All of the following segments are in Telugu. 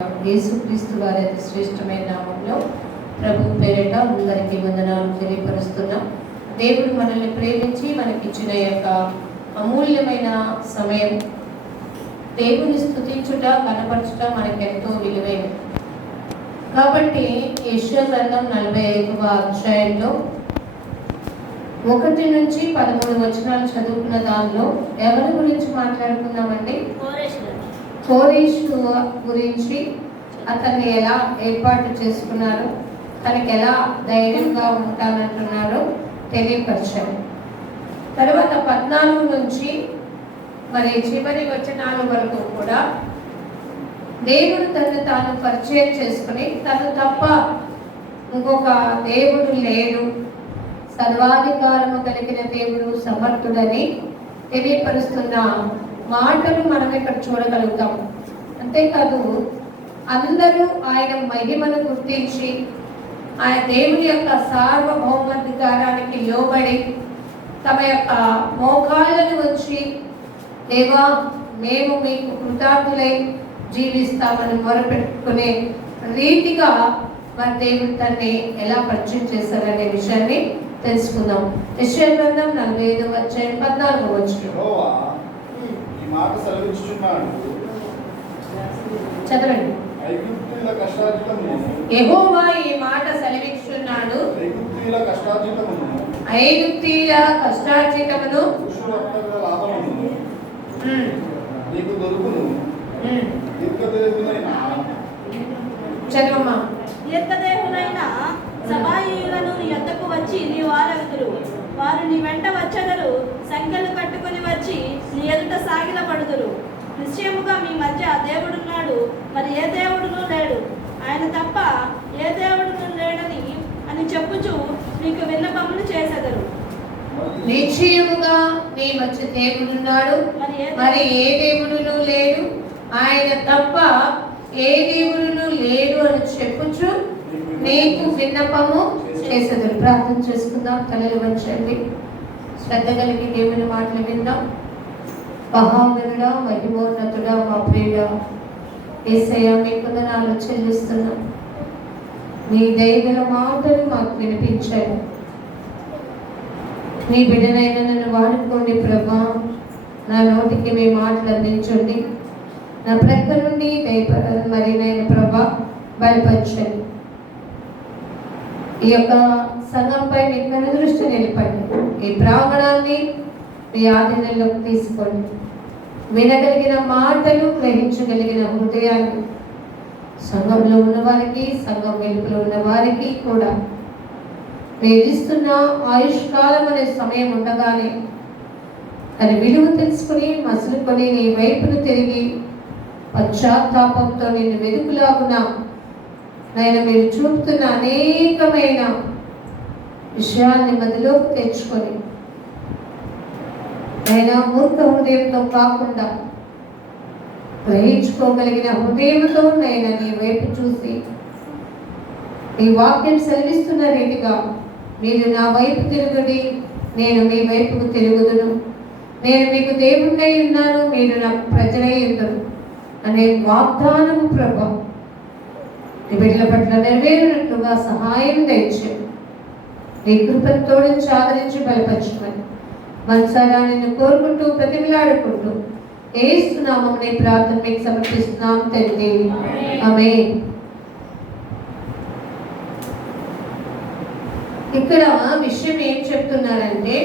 యేసుక్రీస్తు వారి అతి శ్రేష్టమైన నామంలో ప్రభు పేరిట అందరికీ వందనాలు తెలియపరుస్తున్నాం. దేవుడు మనల్ని ప్రేమించి మనకిచ్చిన యొక్క అమూల్యమైన సమయం దేవుని స్తుతించుట కనపరచుట మనకెంతో విలువైనది. కాబట్టి యెషయా గ్రంథం 45వ అధ్యాయంలో 1 నుంచి 13 వచనాలు చదువుకున్న దానిలో ఎవరి గురించి మాట్లాడుకున్నామండి? కోరేషు గురించి, అతన్ని ఎలా ఏర్పాటు చేసుకున్నారు, తనకి ఎలా ధైర్యంగా ఉంటానంటున్నారో తెలియపరిచారు. తర్వాత 14 నుంచి మరి చివరి వచనాల వరకు కూడా దేవుడు తను తాను పరిచయం చేసుకుని తను తప్ప ఇంకొక దేవుడు లేడు, సర్వాధికారము కలిగిన దేవుడు సమర్థుడని తెలియపరుస్తున్న మాటలు మనం ఇక్కడ చూడగలుగుతాం. అంతేకాదు అందరూ ఆయన మహిమను గుర్తించి ఆయన దేవుని యొక్క సార్వభౌమాధికారానికి లోబడి తమ యొక్క మోకాళ్ళను వచ్చి దేవా మేము మీకు కృతజ్ఞులై జీవిస్తామని మొరపెట్టుకునే రీతిగా మరి దేవుడు తన్ని ఎలా పరిచయం చేశారనే విషయాన్ని తెలుసుకుందాం. యెషయా గ్రంథం 45వ అధ్యాయం 14వ వచనం. మాట సెలవిస్తున్నాడు, చదవండి. ఐగుప్తీయుల కష్టార్జితమును, యెహోవా ఈ మాట సెలవిస్తున్నాడు, ఐగుప్తీయుల కష్టార్జితమును పురుషుల రక్తముల లాభమును నీకు దొరుకును. దీర్ఘదేహులైన చదవమ్మా. దీర్ఘదేహులైన సబాయీయులను నీ యొద్దకు వచ్చి నీ వారగుదురు. వారు నీ వెంట వచ్చెదరు, సంఖ్యలు కట్టుకుని వచ్చి నీ ఎదుట సాగిలపడుదురు. నిశ్చయముగా మీ మధ్య దేవుడున్నాడు, మరి ఏ దేవుడును లేడు, ఆయన తప్ప ఏ దేవుడును లేడని అని చెప్పుచు మీకు విన్నపములు చేసెదరు. నిశ్చయముగా నీ మధ్య దేవుడున్నాడు, మరి ఏ దేవుడును లేడు, ఆయన తప్ప ఏ దేవుడును లేడు అని చెప్పుచు నీకు విన్నపము చేసేది. ప్రార్థన చేసుకుందాం. తలలు వంచండి. శ్రద్ధ కలిగి దేవుని మాటలు విందాం. మహాగణుడా, మహిమోన్నతుడా, మా ప్రియుడా యేసయ్య మీకు వందనాలు చెల్లిస్తున్నాం. మీ దయగల మాటలు మాకు వినిపించారు. నీ బిడ్డనైనా నన్ను వాడుకోండి ప్రభా. నా నోటికి మీ మాటలు అందించండి. నా ప్రక్క నుండి మరి నేను ప్రభా బలపరచండి. ఈ యొక్క సంఘంపై మీ దృష్టి నిలపండి. ఈ ప్రాంగణాన్ని మీ ఆధీనంలోకి తీసుకోండి. వినగలిగిన మాటలు, గ్రహించగలిగిన హృదయాన్ని సంఘంలో ఉన్న వారికి, సంఘం వెలుపులో ఉన్న వారికి కూడా మీరు ఇస్తున్న ఆయుష్కాలం అనే సమయం ఉండగానే అది విలువ తెలుసుకుని మసులుకొని నీ వైపును తిరిగి పశ్చాత్తాపంతో నిన్ను వెతుకులాగునా ఆయన మీరు చూపుతున్న అనేకమైన విషయాల్ని మదిలోకి తెచ్చుకొని ఆయన మూర్ఖ హృదయంతో కాకుండా గ్రహించుకోగలిగిన హృదయంతో నేను నీ వైపు చూసి ఈ వాక్యం సెలవిస్తున్న రీతిగా మీరు నా వైపు తిరుగుడి, నేను మీ వైపుకు తిరుగుదును, నేను మీకు దేవుణ్ణై ఉన్నాను, మీరు నా ప్రజలై ఉందరు అనే వాగ్దానము ప్రభావం నీ బిడ్డల పట్ల నెరవేరినట్లుగా సహాయం దయచేయండి. నీ కృపను తోడించి ఆదరించి బలపరచమని మనసారా నిన్ను కోరుకుంటూ ప్రతిమిలాడుకుంటూ యేసు నామమున ప్రార్థన మీకు సమర్పిస్తున్నాం తండ్రి. ఆమేన్. ఇక్కడ విషయం ఏం చెప్తున్నారంటే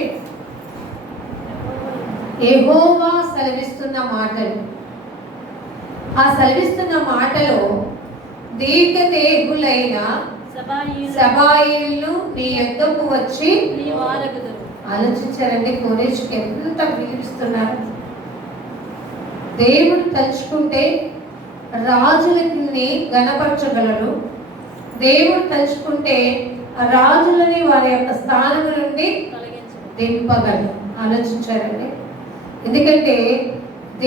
యెహోవా సెలవిస్తున్న మాటలు. ఆ సెలవిస్తున్న మాటలో దీర్ఘదేహులైన సబాయీయులు నీ యొద్దకు వచ్చి ఆలోచించారండి. కోరేషుకి ఎంత పిలిపిస్తున్నారు. దేవుడు తలుచుకుంటే రాజులని గణపరచగలరు. దేవుడు తలుచుకుంటే రాజులని వారి యొక్క స్థానం నుండి దింపగలరు. ఆలోచించారండి. ఎందుకంటే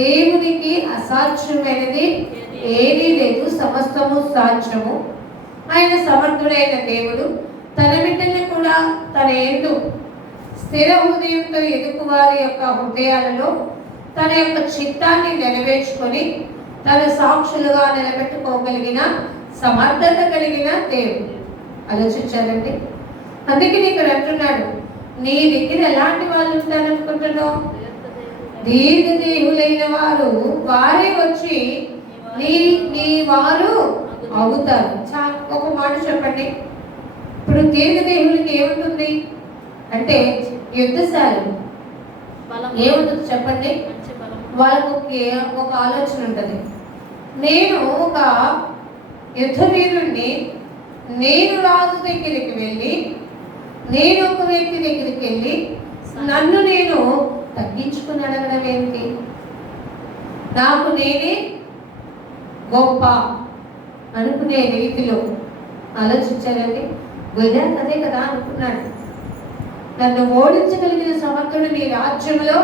దేవునికి అసాధ్యమైనది ఏదీ లేదు, సమస్తము సాధ్యము. ఆయన సమర్థుడైన దేవుడు తన బిడ్డల్ని కూడా తన యందు స్థిర హృదయంతో ఎదుగు వారి యొక్క హృదయాలలో తన యొక్క చిత్తాన్ని నెరవేర్చుకొని తన సాక్షులుగా నిలబెట్టుకోగలిగిన సమర్థత కలిగిన దేవుడు. ఆలోచించారండి. అందుకే ఇక్కడ అంటున్నాడు, నీ దగ్గర ఎలాంటి వాళ్ళు ఉంటారనుకుంటున్నావు? దీర్ఘదేహులైన వారు వారే వచ్చి నీ వారు అవుతారు. ఒక మాట చెప్పండి. ఇప్పుడు దీర్ఘదేహులకి ఏముంటుంది అంటే యుద్ధశాలలు ఏముంటుంది చెప్పండి? వాళ్ళకి ఒక ఆలోచన ఉంటుంది. నేను ఒక యుద్ధ వీరుణ్ణి, నేను రాజు దగ్గరికి వెళ్ళి, నేను ఒక వ్యక్తి దగ్గరికి వెళ్ళి నన్ను నేను తగ్గించుకుని అడగడం ఏమిటి? నాకు నేనే గొప్ప అనుకునే రీతిలో ఆలోచించారండి. గొల్యాత్ అదే కదా అనుకున్నాడు. నన్ను ఓడించగలిగిన సమర్థుడు నీ రాజ్యంలో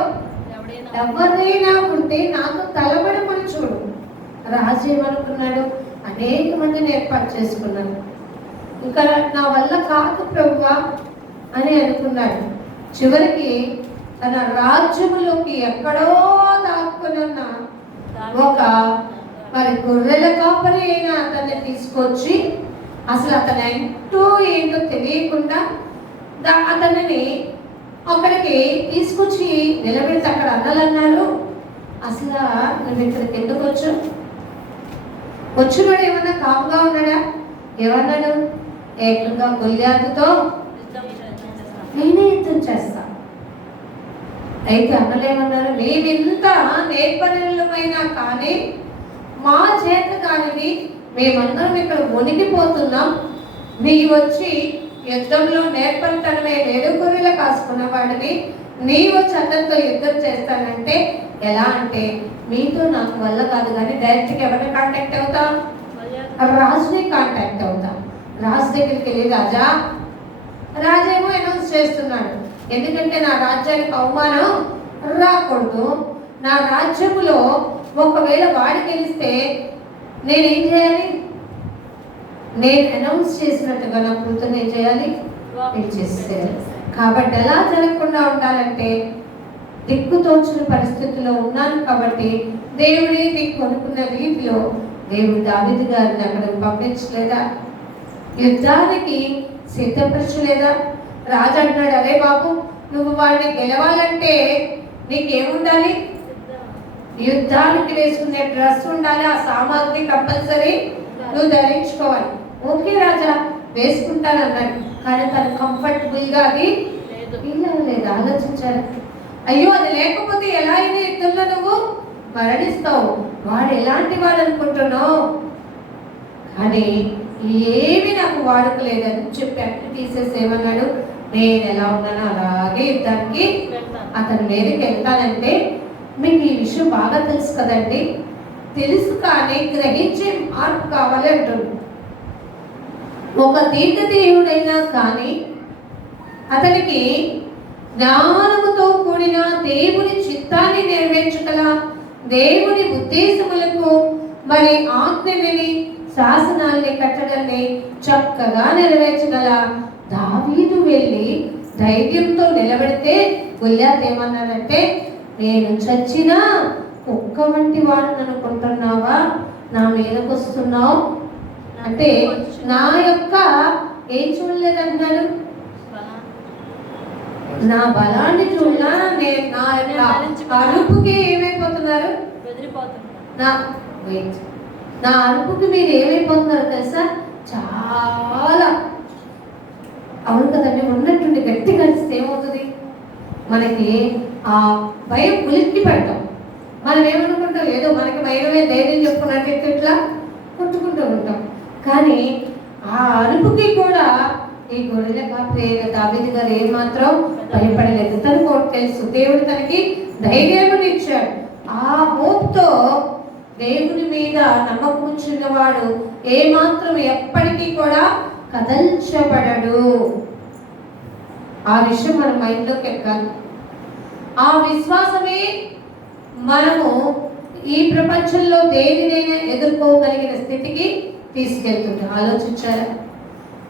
ఎవరైనా ఉంటే నాకు తలబడమని చూడు. రాజు ఏమనుకున్నాడు? అనేక మందిని ఏర్పాటు చేసుకున్నాను, ఇంకా నా వల్ల కాదు ప్రభువా అని అనుకున్నాడు. చివరికి తన రాజ్యములోకి ఎక్కడో దాక్కుని ఉన్న ఒక మరి గొర్రెల కాపరి అయిన అతన్ని తీసుకొచ్చి, అసలు అతను ఏంటో తెలియకుండా అతనిని అక్కడికి తీసుకొచ్చి నిలబెడితే అక్కడ అన్నారు, అసలు నువ్వు ఇక్కడికి ఎందుకు వచ్చినాడు? ఏమన్నా కాపుగా ఉన్నాడా? ఏమన్నాడు? ఏకంగా గొల్యాతుతో నేనే యుద్ధం చేస్తా. అయితే అన్నలేమన్నారు? మేమెంత నేర్పరులమైనా కానీ మా చేత కానిది మేమందరం ఇక్కడ వణికిపోతున్నాం. మీ వచ్చి యుద్ధంలో నేర్పరితనమే లేదు, గొర్రెలు కాసుకున్న వాడిని నీ వచ్చి అతనితో యుద్ధం చేస్తానంటే ఎలా? అంటే మీతో నాకు వల్ల కాదు, కానీ డైరెక్ట్గా ఎవరిని కాంటాక్ట్ అవుతాం? రాజుని కాంటాక్ట్ అవుతాం. రాజు దగ్గరికి వెళ్ళి, రాజేమో అనౌన్స్ చేస్తున్నాడు, ఎందుకంటే నా రాజ్యానికి అవమానం రాకూడదు, నా రాజ్యములో ఒకవేళ వాడి గెలిస్తే నేనేం చేయాలి? నేను అనౌన్స్ చేసినట్టుగా నా కూతురు ఏం చేయాలి? చేసేయాలి. కాబట్టి ఎలా జరగకుండా ఉండాలంటే దిక్కుతోచిన పరిస్థితుల్లో ఉన్నాను కాబట్టి దేవుడే దిక్కు అనుకున్న రీతిలో దేవుడు దావీదు గారిని అక్కడికి పంపించలేదా? యుద్ధానికి సిద్ధపరచలేదా? రాజు అంటున్నాడు, అరే బాబు, నువ్వు వాడిని గెలవాలంటే నీకేముండాలి? యుద్ధానికి వేసుకునే డ్రెస్ ఉండాలి, ఆ సామాగ్రి కంపల్సరీ నువ్వు ధరించుకోవాలి. ఓకే రాజా, వేసుకుంటానన్నాడు, కానీ తను కంఫర్టబుల్గా అది లేదు. ఆలోచించారు, అయ్యో అది లేకపోతే ఎలా అయినా యుద్ధంలో నువ్వు మరణిస్తావు, వాడు ఎలాంటి వాడు అనుకుంటున్నావు? కానీ ఏమి నాకు వాడుకలేదని చెప్పి అట్లా తీసేసేమన్నాడు, నేను ఎలా ఉన్నానో అలాగే యుద్ధానికి అతని మీదకి వెళ్తానంటే. మీకు ఈ విషయం బాగా తెలుసు కదండి, తెలుసు కానీ గ్రహించే మార్పు కావాలి అంటుంది. ఒక దీర్ఘదేవుడైనా కానీ అతనికి జ్ఞానముతో కూడిన దేవుని చిత్తాన్ని నెరవేర్చగల, దేవుని ఉద్దేశములకు మరి ఆజ్ఞని శాసనాల్ని కట్టడాన్ని చక్కగా నెరవేర్చగల దావీదు వెళ్ళి ధైర్యంతో నిలబెడితే గొల్యాత్ ఏమన్నాడంటే, నేను చచ్చినా కుక్క వంటి వాడిని అనుకుంటున్నావా? నా మీదకి వస్తున్నావు అంటే నా యొక్క ఏం చూడలేదన్నాడు, నా బలాన్ని చూడలా, నేను నా యొక్క అరుపుకి ఏమైపోతున్నారు? నా అరుపుకి మీరు ఏమైపోతున్నారు తెలుసా? చాలా అవును కదండి, ఉన్నట్టుండి గట్టిగా అరిస్తే ఏమవుతుంది? మనకి ఆ భయం ఉలిక్కి పెడతాం. మనం ఏమనుకుంటాం, ఏదో మనకి భయమే ధైర్యం చెప్పుకున్నట్టు ఇట్లా కొట్టుకుంటూ ఉంటాం. కానీ ఆ అరుపుకి కూడా ఈ గొర్రెల కాపరి దావీదు గారు ఏమాత్రం భయపడలేదు. తనకు తెలుసు, దేవుడు తనకి ధైర్యం ఇచ్చాడు. ఆ హోప్తో దేవుని మీద నమ్మకం ఉంచినవాడు ఏమాత్రం ఎప్పటికీ కూడా కదల్చబడడు. ఆ విషయం మన మైండ్లోకి ఎక్కాలి. ఆ విశ్వాసమే మనము ఈ ప్రపంచంలో దేనినైనా ఎదుర్కోగలిగిన స్థితికి తీసుకెళ్తుంది. ఆలోచించారా?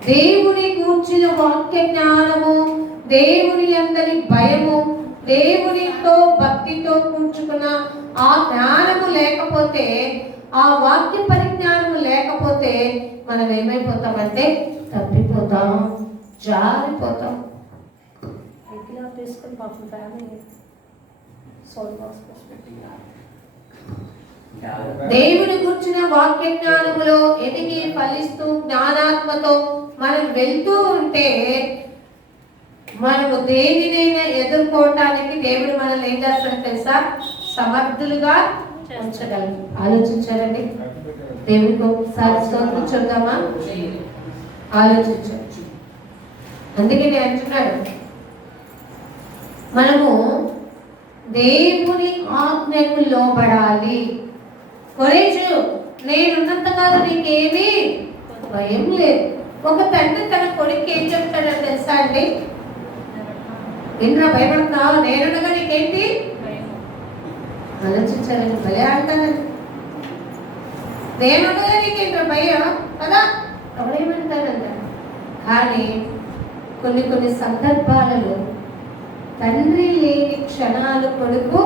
దేవుని గూర్చిన వాక్య జ్ఞానము, దేవుని అందరి భయము, దేవునితో భక్తితో కూర్చుకున్న ఆ జ్ఞానము లేకపోతే ఆ వాక్య పరిజ్ఞానం లేకపోతే మనం ఏమైపోతామంటే తప్పిపోతాం, జారిపోతాం. తీసుకొని పాపం ఫ్యామిలీ దేవుని గుర్చిన వాక్య జ్ఞానములో ఎదిగి ఫలిస్తూ జ్ఞానాత్మతో మనం వెళ్తూ ఉంటే మనము దేనినైనా ఎదుర్కోవటానికి దేవుడు మనల్ని ఏం చేస్తాడు తెలుసా? సమర్థులుగా ఉంచగలరు. ఆలోచించారండి. దేవుడికి ఒకసారి స్తోత్రం చూద్దామా? ఆలోచించారు. అందుకే నేను అంటున్నాడు, మనము దేవుని ఆజ్ఞకు లోబడాలి. కొరేజు, నేనున్నంత కాదు నీకేమీ భయం లేదు. ఒక తండ్రి తన కొడుకు ఏం చెప్తాడో తెలుసా అండి? ఇంద్ర భయపడుతున్నావు, నేనుండగా నీకేంటి? ఆలోచించాలని భలే అంటానండి. నేనుండగా నీకేంద్ర భయం కదా, ఎవరేమంటారంట. కానీ కొన్ని సందర్భాలలో తండ్రి లేని క్షణాలు కొడుకు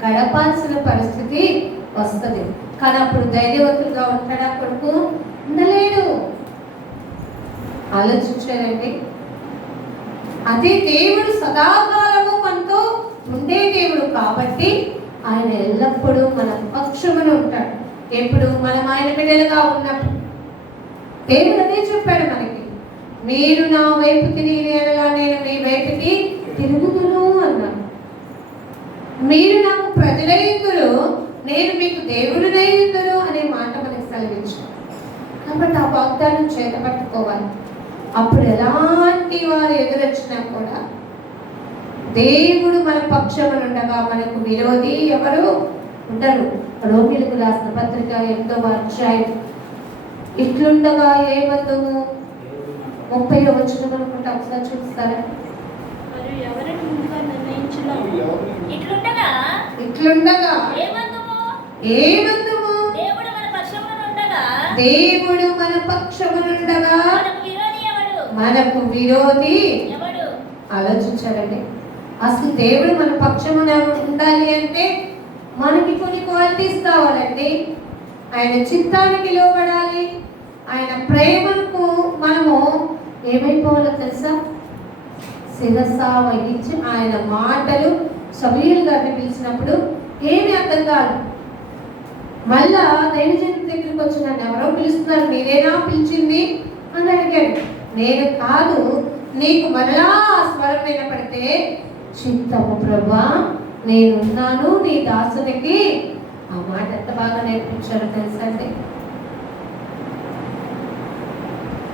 గడపాల్సిన పరిస్థితి వస్తుంది. కానీ అప్పుడు ధైర్యవంతులుగా ఉంటాడా కొడుకు? ఉండలేడు. ఆలోచించారండి. అదే దేవుడు సదాకాలము మనతో ఉండే దేవుడు కాబట్టి ఆయన ఎల్లప్పుడూ మన పక్షమున ఉంటాడు. ఎప్పుడు మనం ఆయన బిడ్డలుగా ఉన్నప్పుడు దేవుడు అదే చెప్పాడు మనకి, మీరు నా వైపు తిరిగి అనగా నేను మీ వైపుకి తిరుగుదును అన్నాను. మీరు నాకు ప్రజలైందురు, నేను మీకు దేవుడినైందును అనే మాట మనకి సెలవించాడు. కాబట్టి ఆ వాగ్దానం చేతపట్టుకోవాలి. అప్పుడు ఎలాంటి వారు ఎదురొచ్చినా కూడా దేవుడు మన పక్షమునుండగా మనకు విరోధి ఎవరు ఉండరు. రోమిలకు రాసిన పత్రిక 8వ అధ్యాయం ఇట్లుండగా ఏమందుము 30వ వచనం అనుకుంటా, ఒకసారి చూస్తారా? ఇట్లుండగా ఏమందుము దేవుడు మన పక్షమునుండగా మనకు విరోధి. ఆలోచించారండి. అసలు దేవుడు మన పక్షమున ఉండాలి అంటే మనకి కొన్ని క్వాలిటీస్ కావాలండి. ఆయన చిత్తానికి లోబడాలి. ఆయన ప్రేమకు మనము ఏమైపోవాలో తెలుసా? శిరస వహించి ఆయన మాటలు సమీయులు గారిని పిలిచినప్పుడు ఏమి అర్థం కాదు. మళ్ళా దైవజనం దగ్గరికి వచ్చి నన్ను ఎవరో పిలుస్తున్నారు, మీరేనా పిలిచింది అని అడిగాడు. నేను కాదు, నీకు మరలా ఆ స్వరం వినపడితే చిత్తము ప్రభా నేనున్నాను నీ దాసునికి. ఆ మాట ఎంత బాగా నేర్పించారో తెలుసా అండి?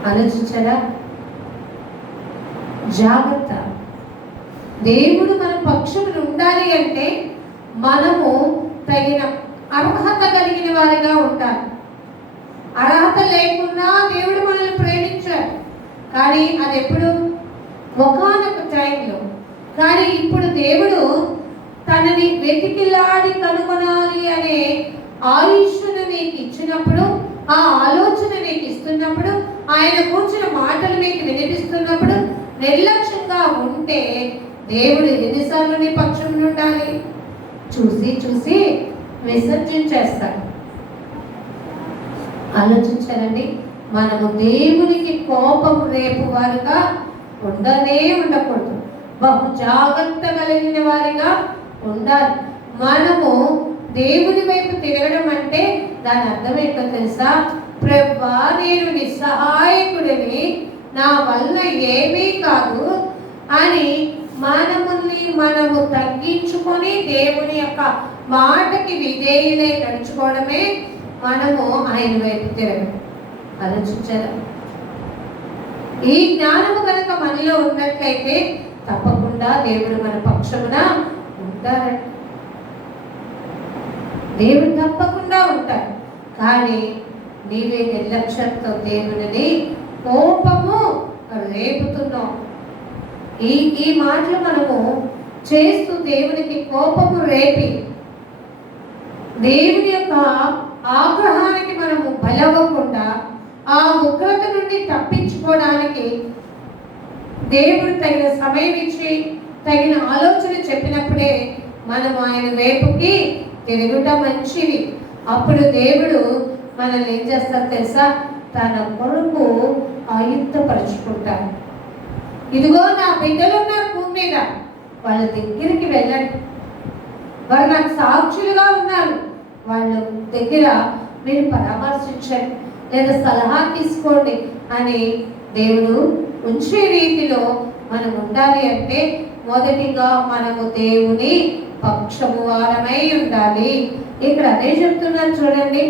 ఆలోచించారా? జాగ్రత్త. దేవుడు మన పక్షమును ఉండాలి అంటే మనము తగిన అర్హత కలిగిన వారిగా ఉండాలి. అర్హత లేకున్నా దేవుడు మనల్ని ప్రేమించాడు. కానీ అది ఎప్పుడు? ఒకానొక టైంలో. కానీ ఇప్పుడు దేవుడు తనని వెతికిలాడి కనుగొనాలి అనే ఆయుష్ను నీకు ఇచ్చినప్పుడు, ఆ ఆలోచన నీకు ఇస్తున్నప్పుడు, ఆయన కూర్చున్న మాటలు నీకు వినిపిస్తున్నప్పుడు నిర్లక్ష్యంగా ఉంటే దేవుడు ఎన్నిసార్లు నీ పక్షం ఉండాలి? చూసి విసర్జించేస్తాడు. ఆలోచించారండి. మనము దేవునికి కోపము రేపు వారిగా ఉండకూడదు. బహు జాగ్రత్త కలిగిన వారిగా ఉండాలి. మనము దేవుని వైపు తిరగడం అంటే దాని అర్థం ఏంటో తెలుసా? ప్రభువా నేను నిస్సహాయకుడిని, నా వల్ల ఏమీ కాదు అని మనము తగ్గించుకొని దేవుని యొక్క మాటకి విధేయులై నడుచుకోవడమే మనము ఆయన వైపు తిరగడం. ఆలోచించారా? ఈ జ్ఞానము కనుక మనలో ఉన్నట్లయితే తప్పకుండా దేవుడు మన పక్షమున ఉంటారండి. దేవుడు తప్పకుండా ఉంటాడు. కానీ నీవే నిర్లక్ష్యంతో దేవుడిని కోపము రేపుతున్నావు. ఈ మాటలు మనము చేస్తూ దేవునికి కోపము రేపి దేవుని యొక్క ఆగ్రహానికి మనము బలవ్వకుండా ఆ ఉగ్రత నుండి తప్పించుకోవడానికి దేవుడు తగిన సమయం ఇచ్చి తగిన ఆలోచన చెప్పినప్పుడే మనం ఆయన వైపుకి తిరుగుట మంచిది. అప్పుడు దేవుడు మనల్ని ఏం చేస్తారు తెలుసా? తన కొరకు ఆయుక్తపరుచుకుంటారు. ఇదిగో నా బిడ్డలు ఉన్నారు భూమి మీద, వాళ్ళ దగ్గరికి వెళ్ళండి, వారు నాకు సాక్షులుగా ఉన్నారు, వాళ్ళ దగ్గర మీరు పరామర్శించండి లేదా సలహా తీసుకోండి అని దేవుడు ఉంచే రీతిలో మనం ఉండాలి. అంటే మొదటిగా మనము దేవుని పక్షము వారమై ఉండాలి. ఇక్కడ అదే చెప్తున్నారు చూడండి,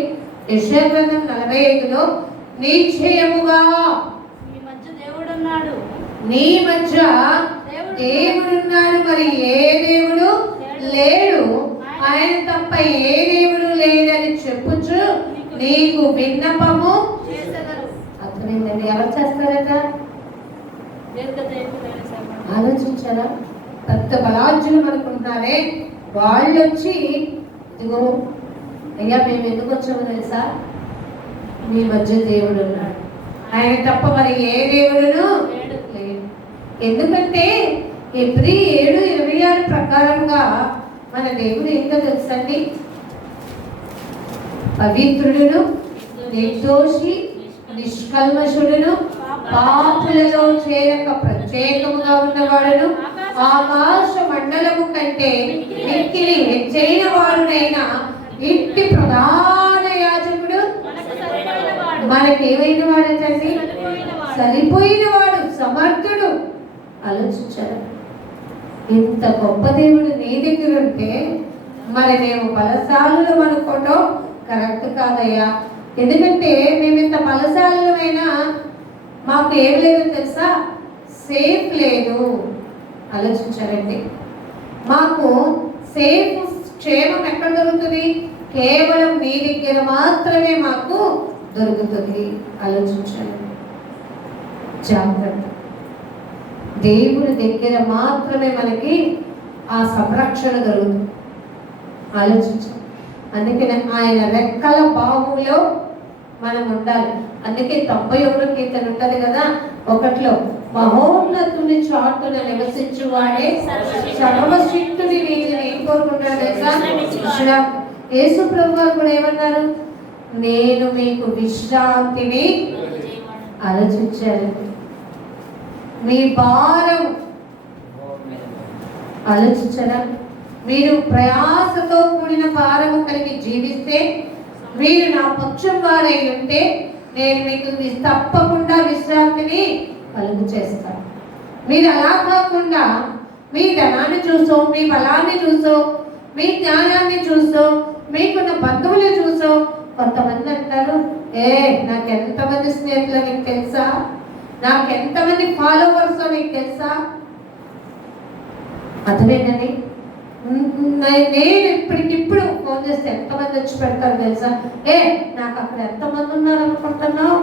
యెషయా గ్రంథం 45లో నిశ్చయముగా మీ మధ్య దేవుడున్నాడు, నీ మధ్య దేవుడున్నాడు, మరి ఏ దేవుడు లేడు, ఆయన తప్ప ఏ దేవుడు లేడని చెప్పుచు నీకు విన్నపము చేసెదరు. అర్థమైందండి? ఎవరు చేస్తారట? దీర్ఘదేశులైన సర్వ ఆలోచించారా? పెద్ద బలార్జులు అనుకుంటున్నారే, వాళ్ళు వచ్చి ఇదిగో అయ్యా మేము ఎందుకు వచ్చామో తెలుసా? మీ మధ్య దేవుడు ఉన్నాడు, ఆయన తప్ప మరి ఏ దేవుడును లేడు. ఎందుకంటే ఎబ్రీ 7:26 ప్రకారంగా మన దేవుడు ఏంటో తెలుసండి? పవిత్రుడును, నిర్దోషి, నిష్కల్మషుడును, పాపులలో చేరక ప్రత్యేకముగా ఉన్నవాడును, ఆకాశ మండలము కంటే మిక్కిలి హెచ్చైన వాడునైన ఇంటి ప్రధాన యాజకుడు మనకేమైన వాడటండి? సరిపోయిన వాడు, సమర్థుడు. ఆలోచించారు, ఇంత గొప్ప దేవుడు నీ దగ్గర ఉంటే మరి మేము బలశాలులం అనుకోవటం కరెక్ట్ కాదయ్యా. ఎందుకంటే మేము ఇంత బలశాలులమైనా మాకు ఏం లేదో తెలుసా? సేఫ్ లేదు. ఆలోచించారండి, మాకు సేఫ్ క్షేమం ఎక్కడ దొరుకుతుంది? కేవలం మీ దగ్గర మాత్రమే మాకు దొరుకుతుంది. ఆలోచించారు, జాగ్రత్త. దేవుడి దగ్గర మాత్రమే మనకి ఆ సంరక్షణ దొరుకుతుంది. ఆలోచించాలి. అందుకని ఆయన రెక్కల బాహువులో మనం ఉండాలి. అందుకే 91 కీర్తన ఉంటది కదా, 1లో మహోన్నతుని చాటున నివసించువాడే సర్వశక్తుని వీటిని ఏం కోరుకుంటాడు తెలుసా? యేసు ప్రభు వారు కూడా ఏమన్నారు? నేను మీకు విశ్రాంతిని. ఆలోచించారు, మీ భారం ఆలోచించరా? మీరు ప్రయాసతో కూడిన భారము కలిగి జీవిస్తే, మీరు నా పక్షం వారై ఉంటే నేను మీకు తప్పకుండా విశ్రాంతిని కలుగు చేస్తాను. మీరు అలా కాకుండా మీ ధనాన్ని చూసో, మీ బలాన్ని చూసో, మీ జ్ఞానాన్ని చూసో, మీకున్న బంధువులు చూసో, కొంతమంది అంటారు, నాకు ఎంతమంది స్నేహితులు నీకు తెలుసా? నాకు ఎంతమంది ఫాలోవర్స్ నీకు తెలుసా? అర్థమేంటండి? నేను ఇప్పటికిప్పుడు ఫోన్ చేస్తే ఎంతమంది వచ్చి పెడతారు తెలుసా? నాకు అక్కడ ఎంతమంది ఉన్నారు అనుకుంటున్నావు?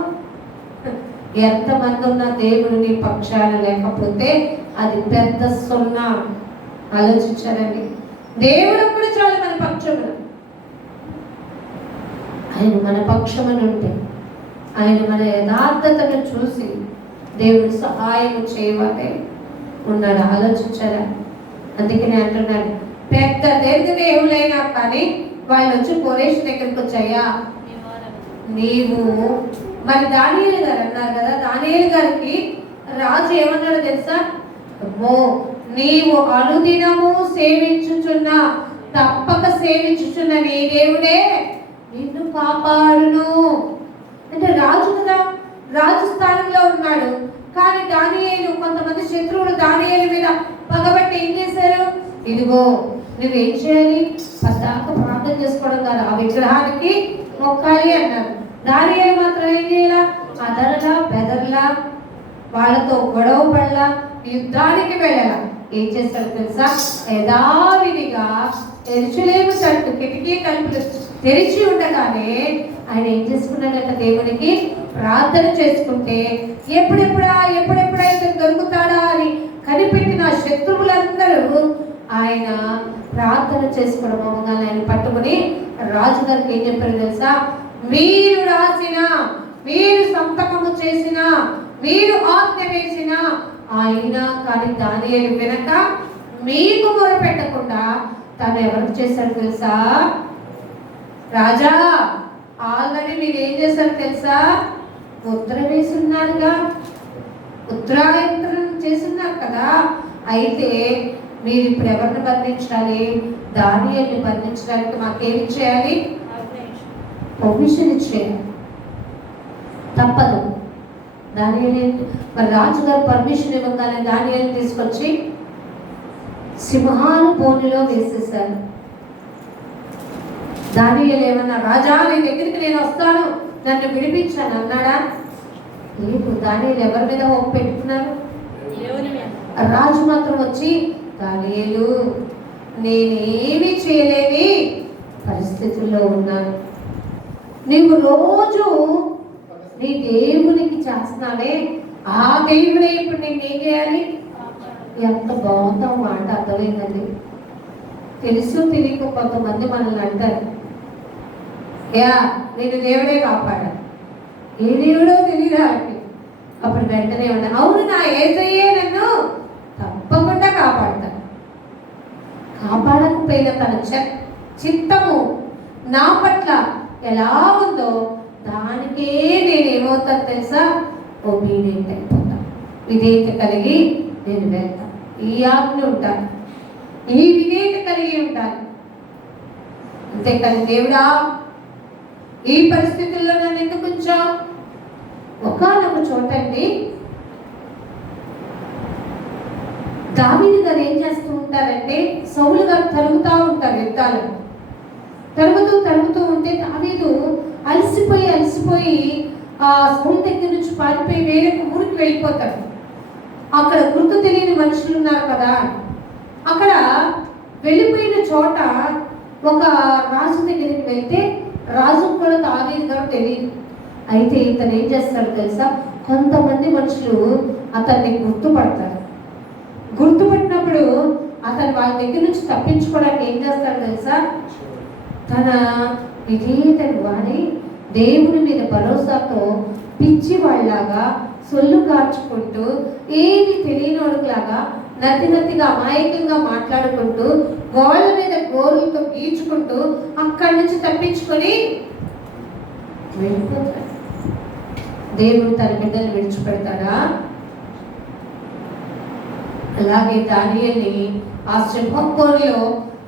ఎంతమంది ఉన్న దేవుడు నీ పక్షాన లేకపోతే అది పెద్ద సున్నా. ఆలోచించారండి, దేవుడు కూడా చాలు మన పక్షమును. ఆయన మన పక్షమును ఉంటే, ఆయన మన యథార్థతను చూసి దేవుడు సహాయం చేయవాడే ఉన్నాడు. ఆలోచించారా? అందుకని అంటున్నాడు, పెద్ద దేవులైనా కానీ వాళ్ళు వచ్చి కోరేష్ దగ్గరికి వచ్చాయా, నీవు మరి దానియేలు గారు అన్నారు కదా, దానియేలు గారికి రాజు ఏమన్నాడు తెలుసా? నీవు అనుదినము సేవించుచున్న, తప్పక సేవించుచున్న నీ దేవుడే నిన్ను కాపాడును. అంటే రాజు కదా, రాజు స్థానంలో ఉన్నాడు. కానీ దానియేలు, కొంతమంది శత్రువులు దానియేలు మీద పగబట్టి ఏం చేశారు? ఇదిగో నువ్వేం చేయాలి? పద్దాక ప్రార్థన చేసుకోవడం కాదు, ఆ విగ్రహానికి మొక్కాలి అన్నారు. దానియేలు మాత్రం ఏం చేయాలా? అదరలా బెదర్లా, వాళ్ళతో గొడవ పడలా, యుద్ధానికి వెళ్ళాల. ఏం చేస్తాడు తెలుసా? యథావిధిగా యెరూషలేము తట్టు కిటికీ తలుపులు తెరిచి ఉండగానే ఆయన ఏం చేసుకున్నాడంట? దేవునికి ప్రార్థన చేసుకుంటే ఎప్పుడెప్పుడైతే దొరుకుతాడా అని కనిపెట్టిన శత్రువులందరూ ఆయన ప్రార్థన చేసుకోవడం అవగానే ఆయన పట్టుకుని రాజుగారికి ఏం చెప్పారు తెలుసా? మీరు రాసిన, మీరు సంతకము చేసిన, మీరు ఆజ్ఞ వేసిన అయినా కానీ దానియేలు వెనక మీకు మొరపెట్టకుండా తను ఎవరికి చేశాడు తెలుసా? రాజా ఆల్రెడీ మీరు ఏం చేశారు తెలుసా? ముద్ర వేసి ఉన్నారుగా, ముద్రాయంత్రం చేస్తున్నారు కదా. అయితే మీరు ఇప్పుడు ఎవరిని బంధించాలి? దానియేలుని బంధించడానికి మాకేమి చేయాలి? పర్మిషన్ ఇచ్చేయాలి. తప్పదు. దానియేలు మరి రాజుగారు పర్మిషన్ ఇవ్వగానే దానియేలుని తీసుకొచ్చి సింహాల బోనులో వేసేశారు. దానియేలు ఏమన్నా, రాజా నీ దగ్గరికి నేను వస్తాను, నన్ను విడిపించాను అన్నాడా? లేదు. దానియేలు ఎవరి మీద హోప్ పెట్టుకున్నారు? రాజు మాత్రం వచ్చి, దానియేలు నేనేమి చేయలేని పరిస్థితుల్లో ఉన్నాను, నీవు రోజు నీ దేవునికి చేస్తున్నావే, ఆ దేవుడే ఇప్పుడు నేను ఏం చేయాలి? ఎంత బాగుందో మాట అర్థమైందండి. తెలుసు తెలియక కొంతమంది మనల్ని అంటారు, యా నేను దేవుడే కాపాడా, ఏ దేవుడో తెలియదా అంటే అప్పుడు వెంటనే ఉన్నా, అవును నా యేసయ్యే నన్ను తప్పకుండా కాపాడతాను. కాపాడకపోయిన తన చిత్తము నా పట్ల ఎలా ఉందో దానికే నేనేమవుతాను తెలుసా? ఒబీడియంట్ అయిపోతాను, విధేయత కలిగి నేను వెళ్తాను, ఈ ఆజ్ఞ ఉంటాను, ఈ విధేయత కలిగి ఉంటాను. అంతేకాని దేవుడా ఈ పరిస్థితుల్లో నన్ను ఎందుకు ఉంచావు? ఒకానొక చోటండి దావీదు గారు ఏం చేస్తూ ఉంటారంటే, సౌలు గారు తరుగుతూ ఉంటారు యుద్ధాలను. తరుగుతూ ఉంటే దావీదు అలసిపోయి ఆ సౌలు దగ్గర నుంచి పారిపోయి వేరే ఊరికి వెళ్ళిపోతాడు. అక్కడ గుర్తు తెలియని మనుషులు ఉన్నారు కదా. అక్కడ వెళ్ళిపోయిన చోట ఒక రాజు దగ్గరికి వెళ్తే రాజుకు కూడా దావీదు గారు తెలియదు. అయితే ఇతను ఏం చేస్తాడు తెలుసా? కొంతమంది మనుషులు అతన్ని గుర్తుపట్టినప్పుడు అతను వాళ్ళ దగ్గర నుంచి తప్పించుకోవడానికి ఏం చేస్తాడు తెలుసా? తన విధేయతను వాడి దేవుని మీద భరోసాతో పిచ్చి వాళ్ళలాగా సొల్లు కార్చుకుంటూ ఏమి తెలియనోడులాగా నత్తిగా అమాయకంగా మాట్లాడుకుంటూ గోళ్ళ మీద గోరులతో గీచుకుంటూ అక్కడి నుంచి తప్పించుకొని వెళ్ళిపోతాడు. దేవుడు తన బిడ్డలు విడిచిపెడతాడా? అలాగే దానియేలుని ఆ సింహం కోరిలో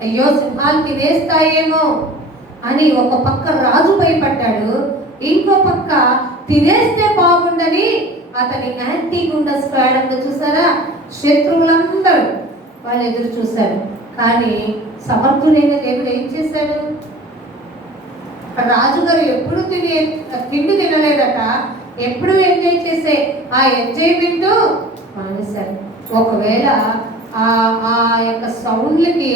అయ్యో సింహాలు తినేస్తాయేమో అని ఒక పక్క రాజు భయపడ్డాడు, ఇంకో పక్క తినేస్తే బాగుండని అతని యాంటీ గుండా స్క్వాడ్ చూసారా, శత్రువులందరూ వాళ్ళు ఎదురు చూశారు. కానీ సమర్థుడైన దేవుడు ఏం చేశాడు? రాజుగారు ఎప్పుడు తిండి తినలేదట, ఎప్పుడు ఎంజాయ్ చేసే ఆ ఎంజాయ్మెంట్ మానేశారు. ఒకవేళ ఆ యొక్క సౌండ్లకి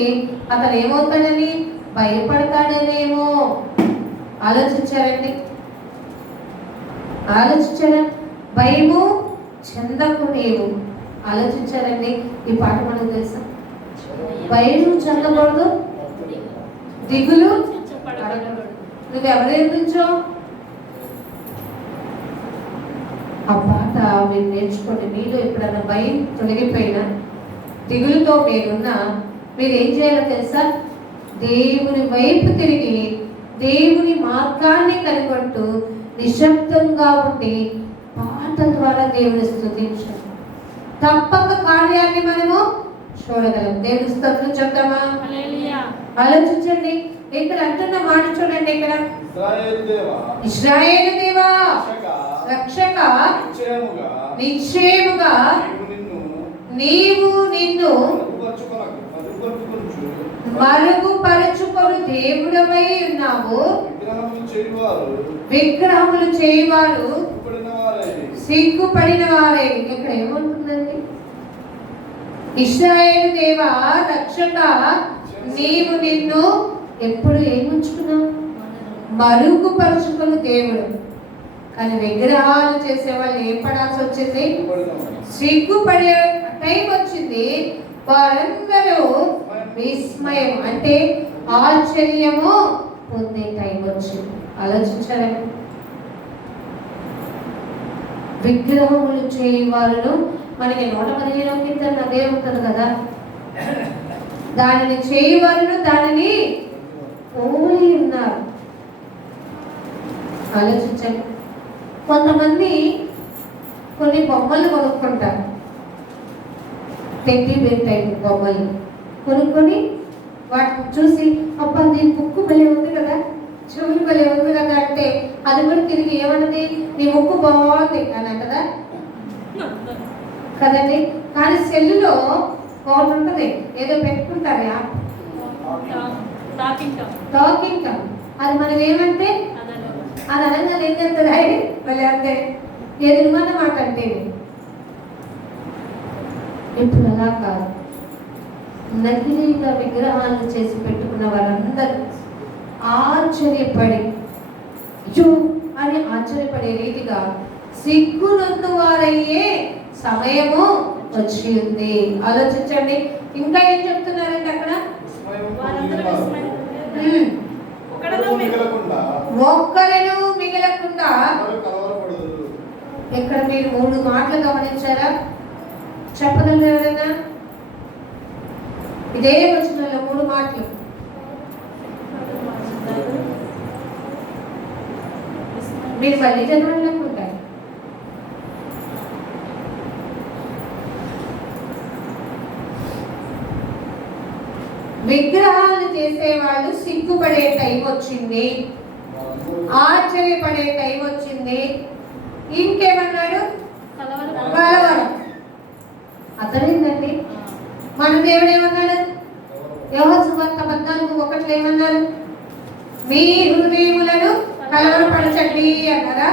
అతను ఏమవుతాడని భయపడతాడనేమో ఆలోచించారా? భయము చెందకు నీవు ఆలోచించారండి. ఈ పాట మనకు తెలుసా? భయము చెందకూడదు, దిగులు నువ్వెవరి నుంచో. ఆ పాట మీరు నేర్చుకోండి. మీలో ఎప్పుడన్నా భయం తొలగిపోయినా, దిగులుతో మీరు ఏం చేయాలో తెలుసా? దేవుని వైపు తిరిగి దేవుని మార్గాన్ని కనుగొంటూ నిశ్శబ్దంగా ఉండి పాట ద్వారా దేవుని స్తుతించాలి. తప్పక కార్యాన్ని మనము చూడగలం. దేవుని స్తోత్రం చెప్తామా? ఆలోచించండి. ఇక్కడ అంటున్న మాట చూడండి. ఇక్కడ ఇశ్రాయేలు దేవా రక్షక నిశ్చయముగా నీవు నిన్ను మరుగుపరచుకొని దేవుడవై ఉన్నావు. విగ్రహములు చేయవారు సిగ్గుపడిన వారే. ఇక్కడ ఏమంటుందండి? ఇశ్రాయేలు దేవా రక్షక నీవు నిన్ను ఎప్పుడు ఏముంచుకున్నావు? మరుగుపరుచుకుని దేవుడు. కానీ విగ్రహాలు చేసేవాళ్ళు ఏం పడాల్సి వచ్చింది? సిగ్గుపడే టైం వచ్చింది. వారందరూ విస్మయం అంటే ఆశ్చర్యము పొందే టైం వచ్చింది. ఆలోచించారండి. విగ్రహములు చేయవారు మనకి 115వ కీర్తన అదే ఉంటుంది కదా. దానిని చేయవారు దానిని పోలి ఉన్నారు. ఆలోచించండి. కొంతమంది కొన్ని బొమ్మలు కొనుక్కుంటారు, టెడ్డీ బేర్ టైప్ బొమ్మలు కొనుక్కొని వాటిని చూసి అబ్బా దీని ముక్కు భలే ఉంది కదా, చెవులు భలే ఉంది కదా అంటే అది కూడా తిరిగి ఏమన్నది, నీ ముక్కు బాగుంది అని అంటదా కదండి. కానీ సెల్లులో ఒకటి ఉంటుంది, ఏదో పెట్టుకుంటారు యాప్, టాకింగ్ టామ్. అది మనం ఏమంటే అది అనగా ఏం చేస్తుంది, మళ్ళీ అంతే ఎదురుమన్న మాట అంటే. ఇప్పుడు అలా కాదు, నకిలీగా విగ్రహాలను చేసి పెట్టుకున్న వారందరూ ఆశ్చర్యపడి యో అని ఆశ్చర్యపడే రీతిగా సిగ్గునందు వారయ్యే సమయము వచ్చి ఉంది. ఆలోచించండి. ఇంకా ఏం చెప్తున్నారండి అక్కడ, ఒక్కలను మిగలకుండా. ఇక్కడ మీరు 3 మాటలు గమనించారా? చెప్పగలరు ఎవరైనా? ఇదే వచనంలో 3 మాటలు. మీరు మళ్ళీ చదవాలనుకుంటారు. విగ్రహాలను చేసేవాళ్ళు సిగ్గుపడే టైం వచ్చింది, ఆశ్చర్యపడే టైం వచ్చింది. ఇంకేమన్నాడు? కలవరం. అర్థమైందండి. మన దేవుడు ఏమన్నాడు? యోహాను సువార్త 14:1 ఏమన్నారు? మీ హృదయములను కలవరపరచండి అన్నారా?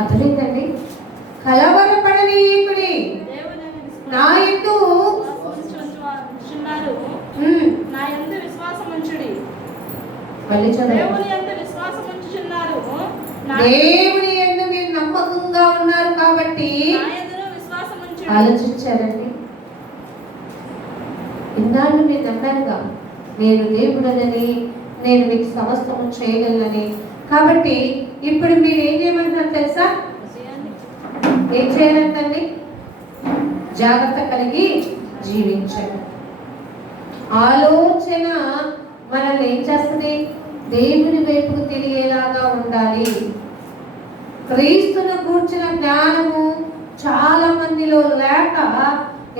అర్థమైందండి. కలవరపడనీయకుడి, నా యందు దేవుని యందు మీరు నమ్మకంగా ఉన్నారు కాబట్టి ఆలోచించారండి. ఇన్నాళ్ళు మీరు నమ్మారుగా, నేను దేవుడనని, నేను మీకు సమస్తము చేయగలనని. కాబట్టి ఇప్పుడు మీరు ఏం చేయమంటున్నారు తెలుసా? ఏం చేయాలంటండి? జాగ్రత్త కలిగి జీవించండి. ఆలోచన మనల్ని ఏం చేస్తుంది? దేవుని వైపుకు తిరిగేలాగా ఉండాలి. క్రీస్తును కూర్చిన జ్ఞానము చాలా మందిలో లేక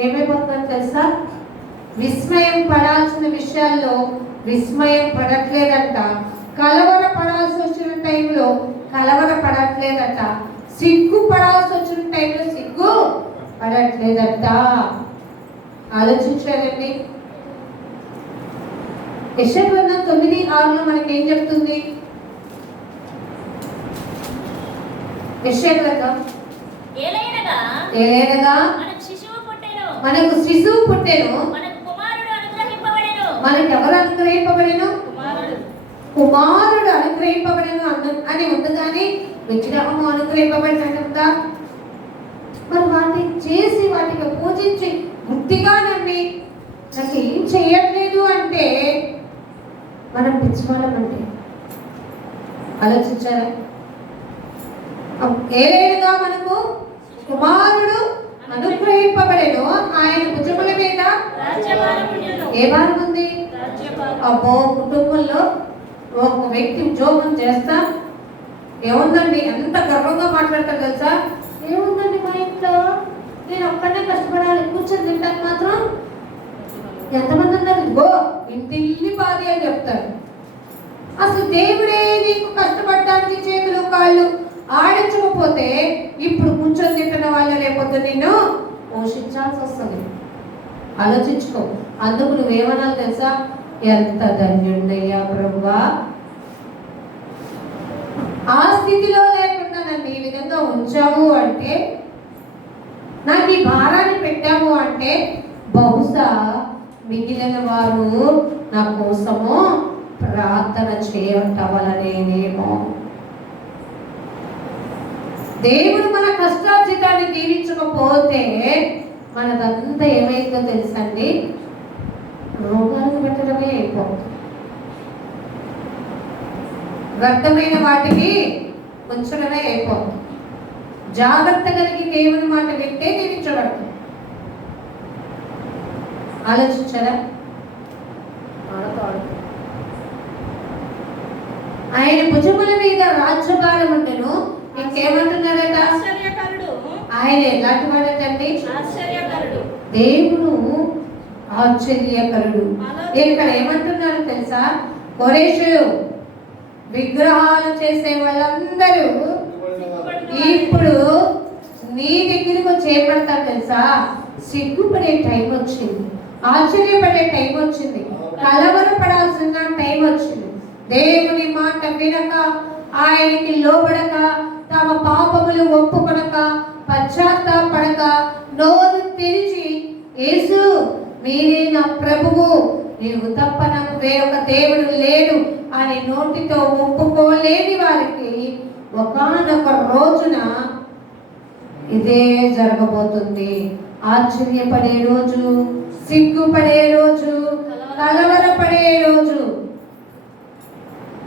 ఏమైపోతుందో తెలుసా? విస్మయం పడాల్సిన విషయాల్లో విస్మయం పడట్లేదంట, కలవర పడాల్సి వచ్చిన టైంలో కలవర పడట్లేదట, సిగ్గు పడాల్సి వచ్చిన టైంలో సిగ్గు పడట్లేదట. ఆలోచించారండి. యెషయా గ్రంథం 9:6 మనకేం చెప్తుంది? యెషయా గ్రంథం ఏలైనగా మనకు శిశువు పుట్టెను, మనకు ఎవరు అనుగ్రహింపబడెను? కుమారుడు అనుగ్రహింపబడెను అని ఉంది, కానీ విగ్రహము అనుగ్రహింపబడినట్టుందా? మరి వాటిని చేసి వాటికి పూజించి వృత్తిగా నమ్మి నాకు ఏం చేయట్లేదు అంటే మనం పిచ్చివాళ్ళం అంటే. ఆలోచించారా? ఏలైనగా మనకు కుమారుడు అనుగ్రహింపబడెను, ఆయన భుజముల మీద ఏ భారం ఉంది? అబ్బో, కుటుంబంలో ఒక వ్యక్తి ఉద్యోగం చేస్తా ఏముందండి, ఎంత గర్వంగా మాట్లాడతారు తెలుసా? ఏముందండి మా ఇంట్లో, నేను ఒక్కడే కష్టపడాలి, కూర్చొని తింటాను మాత్రం ఎంతమంది ఉన్నారు? గో ఇంటిల్లి బాధి అని చెప్తారు. అసలు దేవుడే నీకు కష్టపడడానికి చేతులు కాళ్ళు ఆడించకపోతే ఇప్పుడు కూర్చొని తింటున్న వాళ్ళ రేపొద్దు నిన్ను పోషించాల్సి వస్తుంది. ఆలోచించుకో. అందుకు నువ్వేమనాలి తెలుసా? ఎంత ధన్యుడయ్యా ప్రభువా, ఆ స్థితిలో లేకుండా నన్ను ఈ విధంగా ఉంచావు అంటే, నాకు ఈ భారాన్ని పెట్టాము అంటే బహుశా మిగిలిన వారు నా కోసము ప్రార్థన చేయటవలనేమో. దేవుడు మన కష్టార్జితాన్ని దీవించకపోతే మనదంతా ఏమైందో తెలుసండి, రోగాలకు పెట్టడమే అయిపోతుంది. వ్యర్థమైన వాటికి ఉంచడమే అయిపోతుంది. జాగ్రత్త కలిగి దేవుని మాట వింటే దీవించబడుతుంది. ఆలోచించారా? ఆయన భుజముల మీద రాజ్యభారం ఉండెను. ఇంకేమంటున్నారట? ఆశ్చర్యకరుడు. ఆయన ఎలాంటి వాడటండి? ఆశ్చర్యకరుడు. దేవుడు ఆశ్చర్యకరుడు. ఇక్కడ ఏమంటున్నారు తెలుసా? కొరేషు విగ్రహాలు చేసే వాళ్ళందరూ ఇప్పుడు నీ దగ్గరకు చేపడతారు తెలుసా? సిగ్గుపడే టైం వచ్చింది, ఆశ్చర్యపడే టైం వచ్చింది, కలవరపడాల్సిన టైం వచ్చింది. దేవుని మాట వినక, ఆయనకి లోబడక, తమ పాపములు ఒప్పుకొనక, పశ్చాత్తాపడక, నోరు తెరిచి యేసు మీరే నా ప్రభువు, నీవు తప్ప నాకు వేరొక దేవుడు లేడు అని నోటితో ఒప్పుకోలేని వారికి ఒకానొక రోజున ఇదే జరగబోతుంది. ఆశ్చర్యపడే రోజు, సిగ్గుపడే రోజు, కలవరపడే రోజు.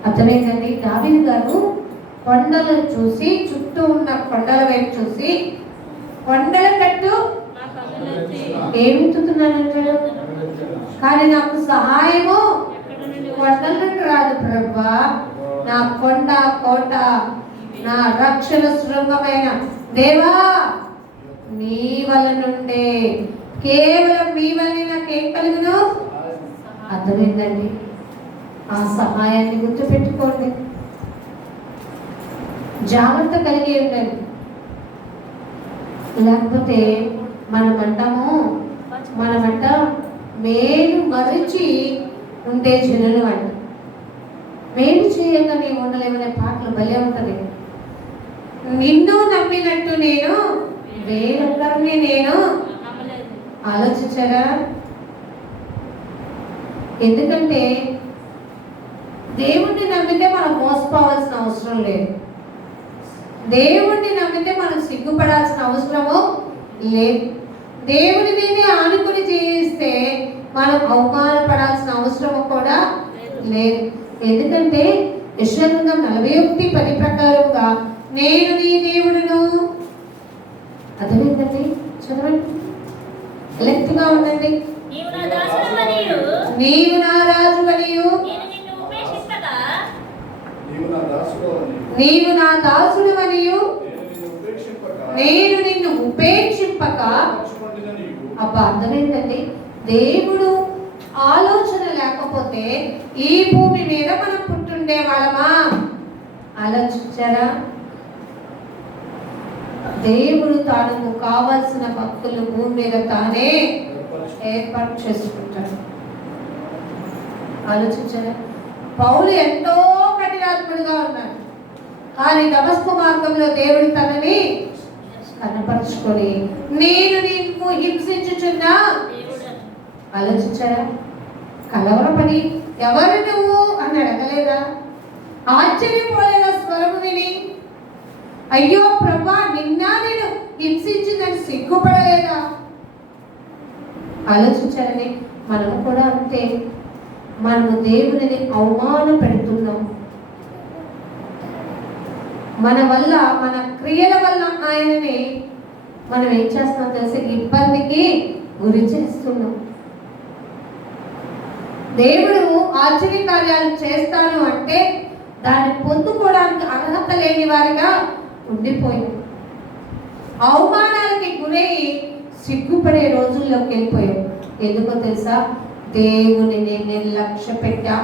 అర్థమైందండి? దావీదు గారు కొండలను చూసి, చుట్టూ ఉన్న కొండల వైపు చూసి, కొండల కట్టు ఏమిస్తున్నానంటాడు, కానీ నాకు సహాయము కొండల నుండి రాదు ప్రభువా, నా కొండ కోట, నా రక్షణ శృంగమైన దేవా నీ వల్ల నుండే, కేవలం మీ వల్ల నాకేం కలుగును. అర్థమైందండి? ఆ సహాయాన్ని గుర్తుపెట్టుకోండి, జాగ్రత్త కలిగి ఉండండి. లేకపోతే మనమంటాము మేలు మరిచి ఉండే జనులు అంట. మేలు చేయగా మేము ఉండలేమనే పాటలు భలే ఉంటుంది. నిన్ను నమ్మినట్టు నేను వేరొకరిని నేను ఆలోచించారా? ఎందుకంటే దేవుణ్ణి నమ్మితే మనం మోసపోవాల్సిన అవసరం లేదు, దేవుణ్ణి నమ్మితే మనం సిగ్గుపడాల్సిన అవసరము లేదు, దేవుని మీదే ఆనుకుని జీవిస్తే మనం అవమానపడాల్సిన అవసరము కూడా లేదు. ఎందుకంటే యెషయా 41:10 ప్రకారంగా నేను నీ దేవుడును. అర్థమైందండి? చదవండి, ఎలెక్ట్గా ఉండండి. నీవు నా రాజువనియు నేను నిన్ను ఉపేక్షింపక. అబ్బా, అర్థమైందండి? దేవుడు ఆలోచన లేకపోతే ఈ భూమి మీద మనం పుట్టుండే వాళ్ళమా? ఆలోచించారా? దేవుడు తాను కావాల్సిన భక్తులు భూమి మీద తానే ఏర్పాటు చేసుకుంటాడు. ఆలోచించారా? పౌలు ఎంతో కఠినాత్ముడుగా ఉన్నాడు, కానీ దమస్కు మార్గంలో దేవుడు తనని కనపరుచుకొని నేను నీకు హింసించుచున్నా. ఆలోచించారా? కలవరపడి ఎవరు నువ్వు అని అడగలేదా? ఆశ్చర్యపోలేదా స్వరము విని? అయ్యో ప్రభా, నిన్న నేను హింసించిందని సిగ్గుపడలేదా? ఆలోచించారని మనము కూడా అంతే. మనము దేవునిని అవమాన పెడుతున్నాం. మన వల్ల, మన క్రియల వల్ల ఆయనని మనం ఏం చేస్తున్నాం తెలిసి ఇబ్బందికి గురి చేస్తున్నాం. దేవుడు ఆశ్చర్య కార్యాలు చేస్తాను అంటే దాన్ని పొందుకోవడానికి అర్హత లేని వారిగా ఉండిపోయాం. అవమానాలకి గురయ్యి సిగ్గుపడే రోజుల్లోకి వెళ్ళిపోయాం. ఎందుకో తెలుసా? దేవునిని నిర్లక్ష్య పెట్టాం,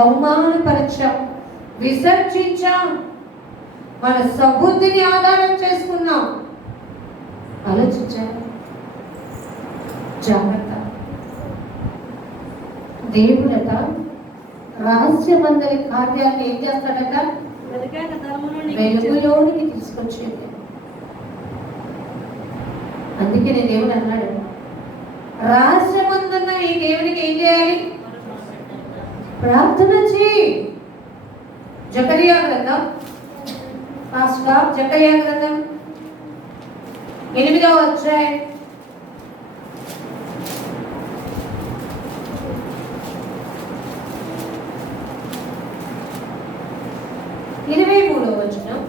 అవమానపరిచాం, విసర్జించాం, మన సబుద్ధిని ఆధారం చేసుకున్నాం. ఆలోచించాం. జాగ్రత్త. దేవుడట రహస్యమందరి కార్యాలను ఏం చేస్తాడట? వెలుగులోనికి తీసుకొచ్చేది. అందుకే నేను దేవుడు అన్నాడు, రహస్యమందున్న ఈ దేవునికి ఏం చేయాలి? ప్రార్థన చేయి. జకరియా గ్రంథం, జకరియా గ్రంథం 8వ అధ్యాయం 23వ వచనం.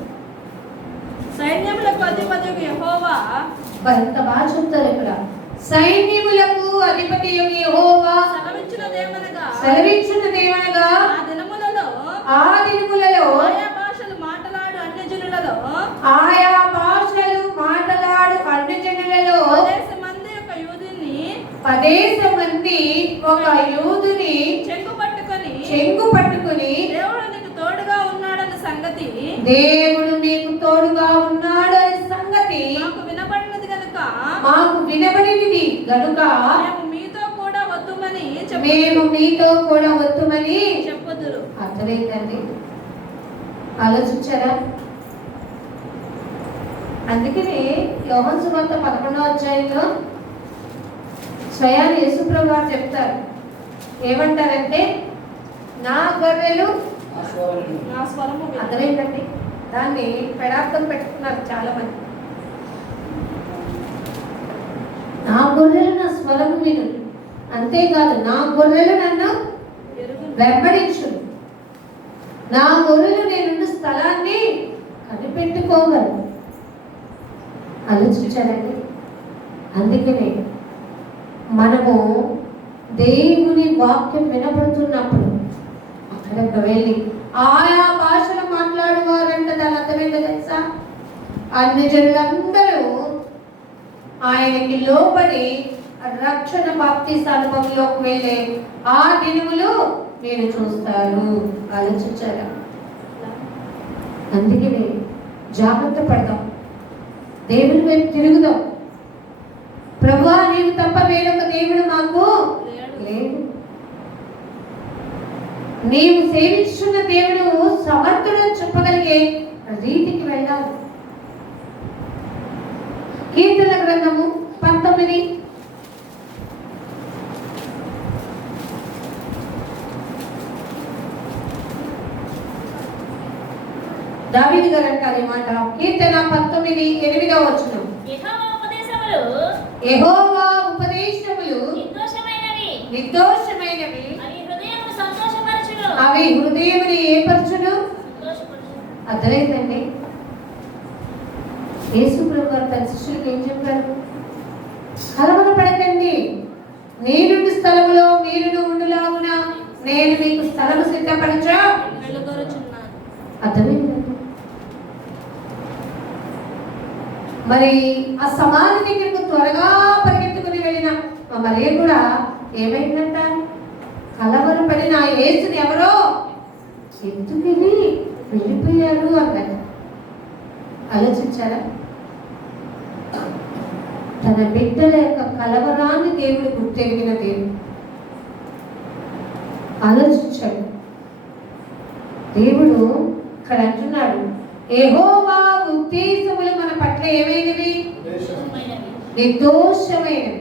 సైన్యములకు అధిపతియగు యెహోవా. ఎంత బాగా చెప్తారు ఇక్కడ. సైన్యములకు అధిపతియగు యెహోవా సెలవిచ్చున్నదేమనగా ఆ దినమున ఆ దినములలో ఆయా భాషలు మాట్లాడు అన్యజనులలో ఆయా భాషలు మాట్లాడు అన్యజనులలో 10 మంది ఒక యూదుని 10 మంది ఒక యూదుని చెంగు పట్టుకొని దేవుడు నీకు తోడుగా ఉన్నాడన్న సంగతి దేవుడు మీకు తోడుగా ఉన్నాడు అనే సంగతి మాకు వినబడినది గనుక మేము మీతో కూడా వద్దుమని చెప్పుదురు. అర్థమైందండి? ఆలోచించారా? అందుకని యోహాను సువార్త 11వ అధ్యాయంలో స్వయాన్ని యేసుప్రభు వారు చెప్తారు. ఏమంటారంటే నా గొర్రెలు నా స్వరము విను. అర్థమైందండి? దాన్ని పెడార్థం పెట్టుకున్నారు చాలా మంది. నా గొర్రెలు నా స్వరము విను, అంతేకాదు నా గొర్రెలు నన్ను వెంబడించు, నా గొర్రెలు నేనున్న స్థలాన్ని కనిపెట్టుకోగలరు. ఆలోచించారండి? అందుకనే మనము దేవుని వాక్యం వినబడుతున్నప్పుడు అక్కడికి వెళ్ళి ఆయా భాషలు మాట్లాడువారంటే దాని అర్థమైందో తెలుసా? అన్ని జనులందరూ ఆయనకి లోబడి రక్షణ బాప్తిస్మ అనుభవంలోకి వెళ్ళే ఆ దినములు మీరు చూస్తారు. ఆలోచించారా? అందుకనే జాగ్రత్త పడదాం, దేవుని వైపు తిరుగుదాం. ప్రభువా నీవు తప్ప వేరొక దేవుడు మాకు లేడు. నీవు సేవించున్న దేవుడు సమర్థుడని చెప్పగలిగే రీతికి వెళ్ళాలి. కీర్తన గ్రంథము 19 దావీదు గారు అంటారు ఈ మాట. కీర్తన 19:8వ వచనం. యెహోవా ఉపదేశములు నిర్దోషమైనవి, అవి హృదయముని ఏర్పరచును. అర్థమైందండి? యేసుప్రభు వారు తన శిష్యులకు ఏం చెప్పారు? కలవరపడకండి, నేనుండు స్థలములో మీరును ఉండులాగున నేను మీకు స్థలము సిద్ధపరచా. అర్థమైందండి? మరి ఆ సమాధి దగ్గరకు త్వరగా పరిగెత్తుకుని వెళ్ళిన మరియ కూడా ఏమైందంట? కలవరపడిన ఆ యేసుని ఎవరో ఎత్తుకుని వెళ్ళిపోయారు అన్నట. ఆలోచించారా? తన బిడ్డల యొక్క కలవరాన్ని దేవుడు గుర్తెరిగిన దేవుడు. ఆలోచించాడు. దేవుడు ఇక్కడ అంటున్నాడు, యెహోవా ఉద్దేశములు మన పట్ల ఏమైనవి? నిర్దోషమైనవి,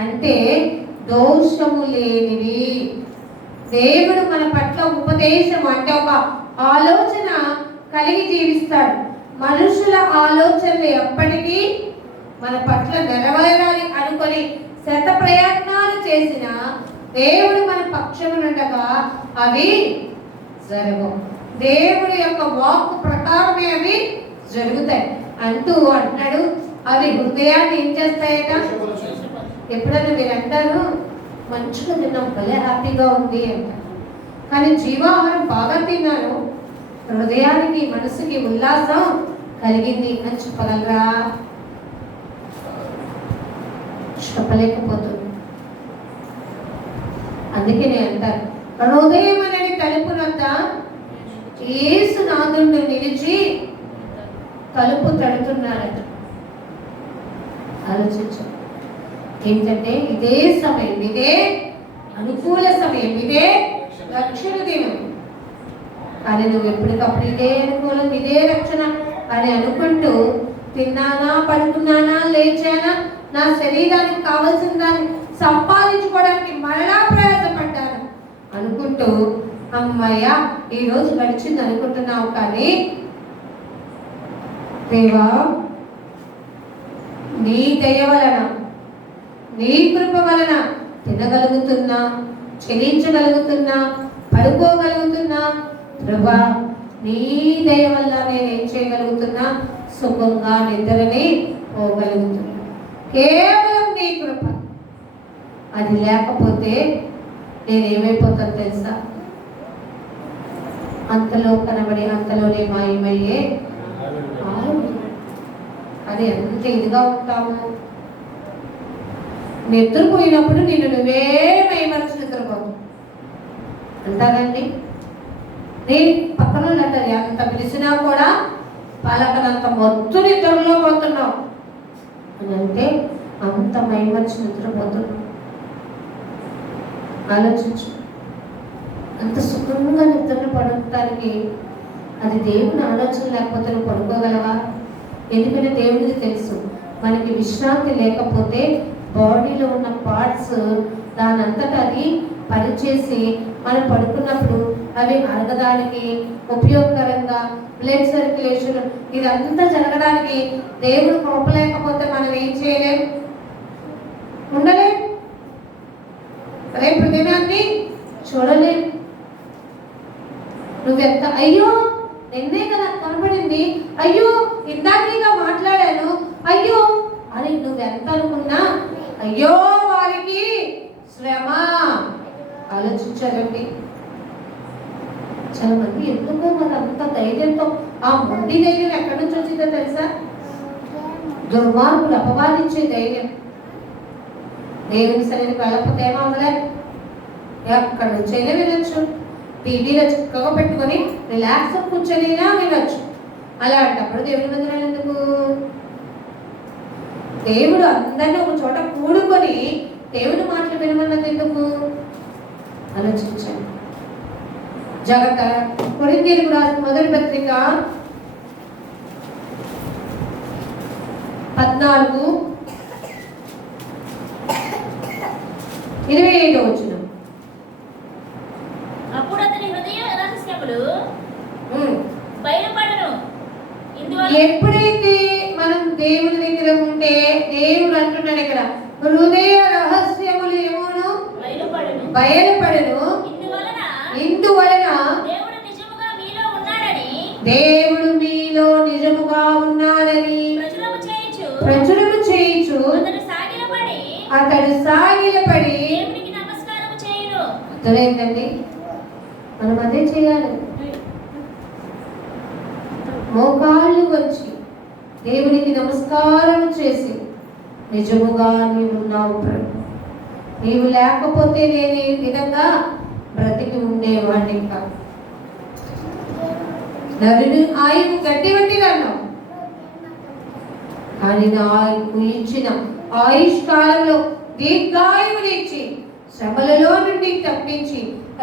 అంటే దోషము లేనివి. దేవుడు మన పట్ల ఉపదేశం అంటే ఒక ఆలోచన కలిగి జీవిస్తాడు. మనుషుల ఆలోచనలు ఎప్పటికీ మన పట్ల నెరవేరాలి అనుకొని శత ప్రయత్నాలు చేసిన దేవుడు మన పక్షమునుండగా అవి జరగవు. దేవుడి యొక్క వాక్కు ప్రకారమే అవి జరుగుతాయి అంటూ అంటున్నాడు. అవి హృదయాన్ని ఏం చేస్తాయట? ఎప్పుడైనా మీరు అంటారు మంచిగా తిన్నాం, భలే హ్యాపీగా ఉంది అంటారు, కానీ జీవాహారం బాగా తిన్నాను, హృదయానికి మనసుకి ఉల్లాసం కలిగింది అని చెప్పగలరా? చెప్పలేకపోతుంది. అందుకనే అంటారు, హృదయం అనేది తలుపునొద్ద యేసునాథుడు నిలిచి తలుపు తడుతున్నాడట. ఆలోచించు. ఏంటంటే ఇదే సమయం, ఇదే అనుకూల సమయం, ఇదే రక్షణ దినం. కానీ నువ్వు ఎప్పటికప్పుడు ఇదే అనుకూలం, ఇదే రక్షణ అని అనుకుంటూ తిన్నానా, పడుకున్నానా, లేచానా, నా శరీరానికి కావాల్సిన దాన్ని సంపాదించుకోవడానికి మరలా ప్రయాసపడ్డాను అనుకుంటూ అమ్మయ్య ఈరోజు గడిచింది అనుకుంటున్నావు. కానీ దేవా నీ దయ వలన, నీ కృప వలన తినగలుగుతున్నా, చెల్లించగలుగుతున్నా, పడుకోగలుగుతున్నా. ప్రభా నీ దయ వల్ల నేనేం చేయగలుగుతున్నా? సుఖంగా నిద్రని పోగలుగుతున్నా. కేవలం నీ కృప. అది లేకపోతే నేనేమైపోతాను తెలుసా? అంతలో కనబడి అంతలోనే మాయమయ్యే ఆరుగురు. అది ఎంత ఇదిగా ఉంటాము. నిద్రపోయినప్పుడు నిన్ను నువ్వే మైమరచి నిద్రపోతావు అంటారండి. నేను పక్కన అంటారు ఎంత పిలిచినా కూడా పలకనంత మొత్తం నిద్రలో పోతున్నావు అని అంటే అంత మైమరచి నిద్రపోతున్నావు. ఆలోచించు. అంత సుఖంగా నిద్రలు పడటానికి అది దేవుని ఆలోచన లేకపోతే నువ్వు పడుకోగలవా? ఎందుకంటే దేవుడికి తెలుసు మనకి విశ్రాంతి లేకపోతే బాడీలో ఉన్న పార్ట్స్ దానంతటా అది పనిచేసి మనం పడుకున్నప్పుడు అవి అరగడానికి ఉపయోగకరంగా బ్లడ్ సర్క్యులేషన్ ఇదంతా జరగడానికి దేవుడు కృప లేకపోతే మనం ఏం చేయలేం, ఉండలేం, రేపు దినాన్ని చూడలేం. నువ్వెంత అయ్యో నిన్నే కదా కనపడింది, అయ్యో ఇందాకగా మాట్లాడాను, అయ్యో అని నువ్వెంత అనుకున్నా అయ్యో వారికి శ్రమ. ఆలోచించారండి చాలా మంది. ఎందుకో మరి అంత ధైర్యంతో ఆ మొండి ధైర్యం ఎక్కడి నుంచి వచ్చిందో తెలుసా? దుర్మార్గులు అపవాదించే ధైర్యం. దేవుని సరైన వెళ్ళకపోతే ఏమవలే, ఎక్కడి నుంచైనా వినొచ్చు. టీవీలో చక్కగా పెట్టుకొని రిలాక్స్ కూర్చొనినా వినొచ్చు. అలాంటప్పుడు దేవుని మందిరాలు ఎందుకు? దేవుడు అందరినీ ఒక చోట కూడుకొని దేవుని మాటలు వినమన్నది ఎందుకు? ఆలోచించండి. జాగ్రత్త. కొరింథీయులకు రాసిన మొదటి పత్రిక 14:25. అప్పుడు అతని హృదయ రహస్యములు బయలుపడను. ఎప్పుడైతే మనం దేవుని దగ్గర ఉంటే దేవుడు అంటున్నాడు ఇక్కడ హృదయ రహస్యములు ఏమోను బయలుపడను. ఇందువలన దేవుడు నిజముగా మీలో ఉన్నాడని ప్రచురము చేయుచు అతడు సాగిలపడి దేవునికి నమస్కారం చేయును. అర్థమైందండి? మనం అదే చేయాలి. మోకాళ్ళు వచ్చి దేవునికి నమస్కారం చేసి నిజముగా నీవున్నావు ప్రభు, నీవు లేకపోతే నేను ఈ విధంగా బ్రతికి ఉండేవాడిని కాదు. నరుడు ఆయువు గట్టి వంటిగా అన్నావు, కానీ నాకు ఇచ్చిన ఆయుష్ కాలంలో దీర్ఘాయువునిచ్చి శ్రమలలో నుండి తప్పించి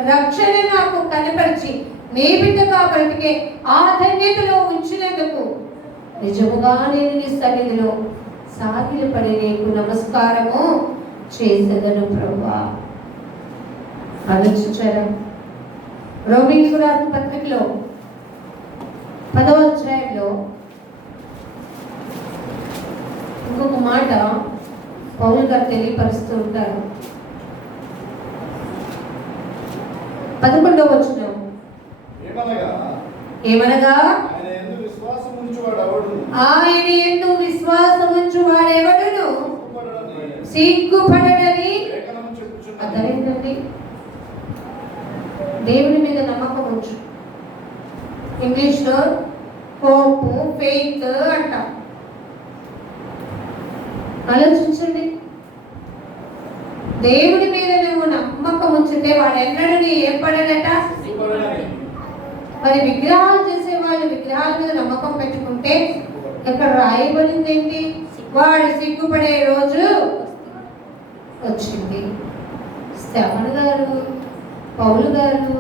రక్షణ నాకు కనపరిచి నీ బిడ్డగా బ్రతికే ఆ ధన్యతలో ఉంచినందుకు నిజముగా నేను నీ సన్నిధిలో సాగిలపడి నీకు నమస్కారము చేసేదను ప్రభువా. ఆలోచించారా? రోమీయులకు రాసిన పత్రికలో 10వ అధ్యాయంలో ఇంకొక మాట పౌలు గారు తెలియపరుస్తూ ఉంటారు. 11వ వచనం ఏమనగా ఆయన యందు విశ్వాసముంచువాడెవడును సిగ్గుపడడని. అర్థమైందండి? దేవుని మీద నమ్మకం ఉంచు. ఇంగ్లీష్లో హోప్, ఫెయిత్ అంటాం. ఆలోచించండి. దేవుడి మీద నువ్వు నమ్మకం ఉంచితే వాడు ఎన్నడూ ఏం పడడట. మరి విగ్రహాలు చేసే వాళ్ళు విగ్రహాల మీద నమ్మకం పెట్టుకుంటే ఇక్కడ రాయబడింది ఏంటి? వాడు సిగ్గుపడే రోజు వచ్చింది. స్తెఫను గారు, పౌలు గారు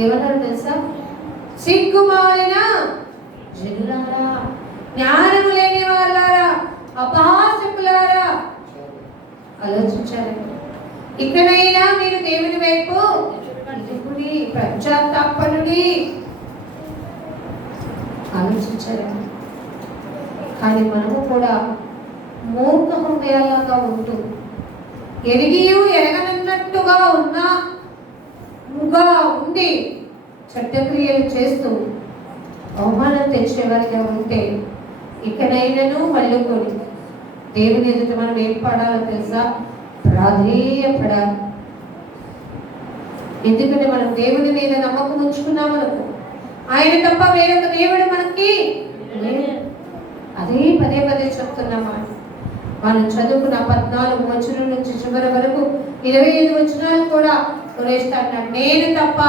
ఏమన్నారు తెలుసా? సిగ్గుమాలిన జనులారా, జ్ఞానము లేని వాళ్ళారా, అపహాసకులారా. ఆలోచించారండి. ఇక్కడైనా మీరు దేవుని వైపు పశ్చాత్తాపనుడి. ఆలోచించారండి. కానీ మనము కూడా మూర్ఖ హృదయాలుగా ఉంటూ ఎరిగియు ఎరగనన్నట్టుగా ఉండి చట్టక్రియలు చేస్తూ అవమానం తెచ్చేవారిగా ఉంటే ఇకనైనాను మళ్ళుకొని దేవుని ఎదుట మనం ఏం పడాలో తెలుసా? ప్రాధేయపడాలి. ఎందుకంటే మనం దేవుని మీద నమ్మకం ఉంచుకున్నాం అనుకో, ఆయన తప్ప వేరొక దేవుడు మనకి లేడు. అదే పదే పదే చెప్తున్నమాట. మనం చదువుకున్న 14 వచనం నుంచి చివరి వరకు 25 వచనాలు కూడా సురేస్తాడు, నేను తప్ప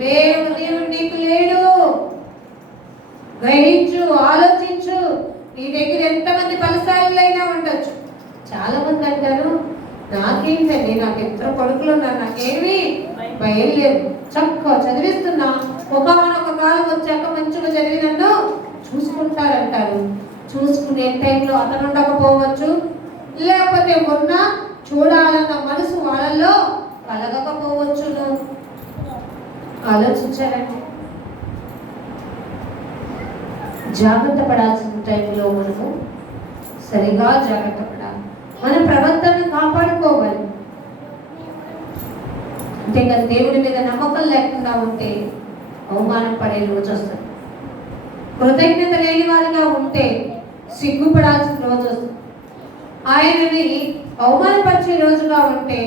వేరొక దేవుడు నీకు లేడు. గ్రహించు, ఆలోచించు. నీ దగ్గర ఎంతమంది బలశాలులైనా ఉండొచ్చు. చాలా మంది అంటారు, నాకేంటండి, నాకు ఇద్దరు కొడుకులు ఉన్నారు, నాకేమీ భయం లేదు, చక్కగా చదివిస్తున్నా, ఒకనొక కాలం వచ్చాక మంచిగా చదివి నన్ను చూసుకుంటారంటారు. చూసుకునే టైంలో అతను ఉండకపోవచ్చు, లేకపోతే ఉన్నా చూడాలన్న మనసు వాళ్ళల్లో కలగకపోవచ్చును. ఆలోచించారండి. జాగ్రత్త పడాల్సిన టైంలో మనము సరిగా జాగ్రత్త పడాలి. మన ప్రవర్తనను కాపాడుకోవాలి. అంతేకాదు, దేవుడి మీద నమ్మకం లేకుండా ఉంటే అవమానం పడే రోజు వస్తుంది. కృతజ్ఞత లేని వారిగా ఉంటే సిగ్గుపడాల్సిన రోజు వస్తుంది. ఆయనని అవమానపరిచే రోజుగా ఉంటే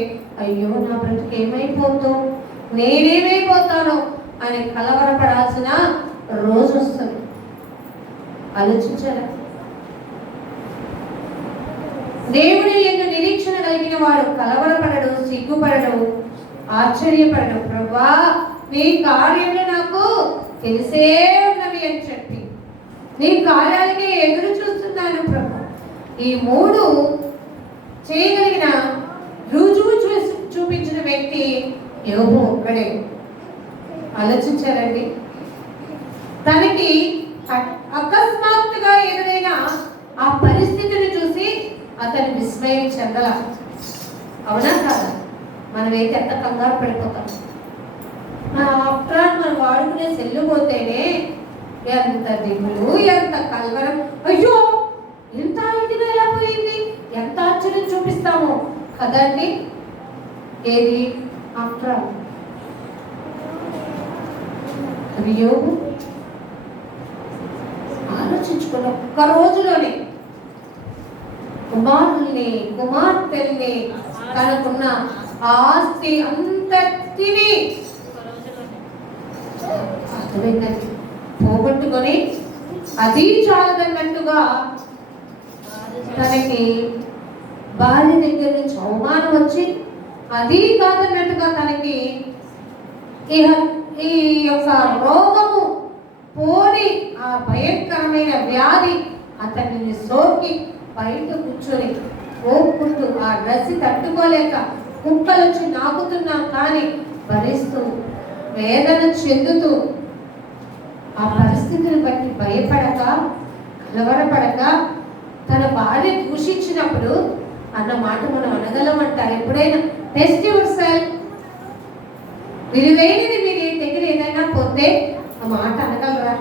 అయ్యో నా బ్రతుకు ఏమైపోతుందో, నేనేమైపోతానో అని కలవరపడాల్సిన రోజు వస్తుంది. ఆలోచించారా? దేవుని యొక్క నిరీక్షణ కలిగిన వాడు కలవరపడడు, సిగ్గుపడడు, ఆశ్చర్యపడడు. ప్రభువా, నీ కార్యములు నాకు తెలిసే ఉన్నవి అని చెప్పి నీ కార్యాలకి ఎదురు చూస్తున్నాను ప్రభు. ఈ 3 చేయగలిగిన రుజువు చూపించిన వ్యక్తి యోబు ఒక్కడే. ఆలోచించారండి. తనకి అకస్మాత్తుగా ఎదురైన ఆ పరిస్థితిని చూసి అతను విస్మయం చెందల. అవునా కాదా? మనమైతే ఎంత కంగారు పడిపోతాం. ఆఫ్టర్ మనం వాడుకునే సెల్లు పోతేనే ఎంత దిగులు, ఎంత కలవరం, అయ్యో ఎంత ఇదిగా ఎలా పోయింది, ఎంత ఆశ్చర్యం చూపిస్తామో కదండి. ఏది ఆఫ్టర్ యోబు ఆలోచించుకున్న ఒక్క రోజులోనే కుమారుల్ని, కుమార్తెల్ని, తనకున్న ఆస్తి అంతటిని అర్థమైందండి పోగొట్టుకొని అది చాలదన్నట్టుగా తనకి భార్య దగ్గర నుంచి అవమానం వచ్చి, అది కాదన్నట్టుగా తనకి ఈ యొక్క రోగము పోని ఆ భయంకరమైన వ్యాధి అతన్ని సోకి బయట కూర్చొని ఓపుకుంటూ ఆ రసి తట్టుకోలేక కుక్కలు వచ్చి నాకుతున్నా కానీ భరిస్తూ వేదన చెందుతూ ఆ పరిస్థితిని బట్టి భయపడక, కలవరపడక, తన భార్య దూషించినప్పుడు అన్న మాట మనం అనగలమంటారు. ఎప్పుడైనా టెస్ట్ యువర్ సెల్ఫ్. విలువైనది మీరు దగ్గర ఏదైనా పోతే ఆ మాట అనగలరా?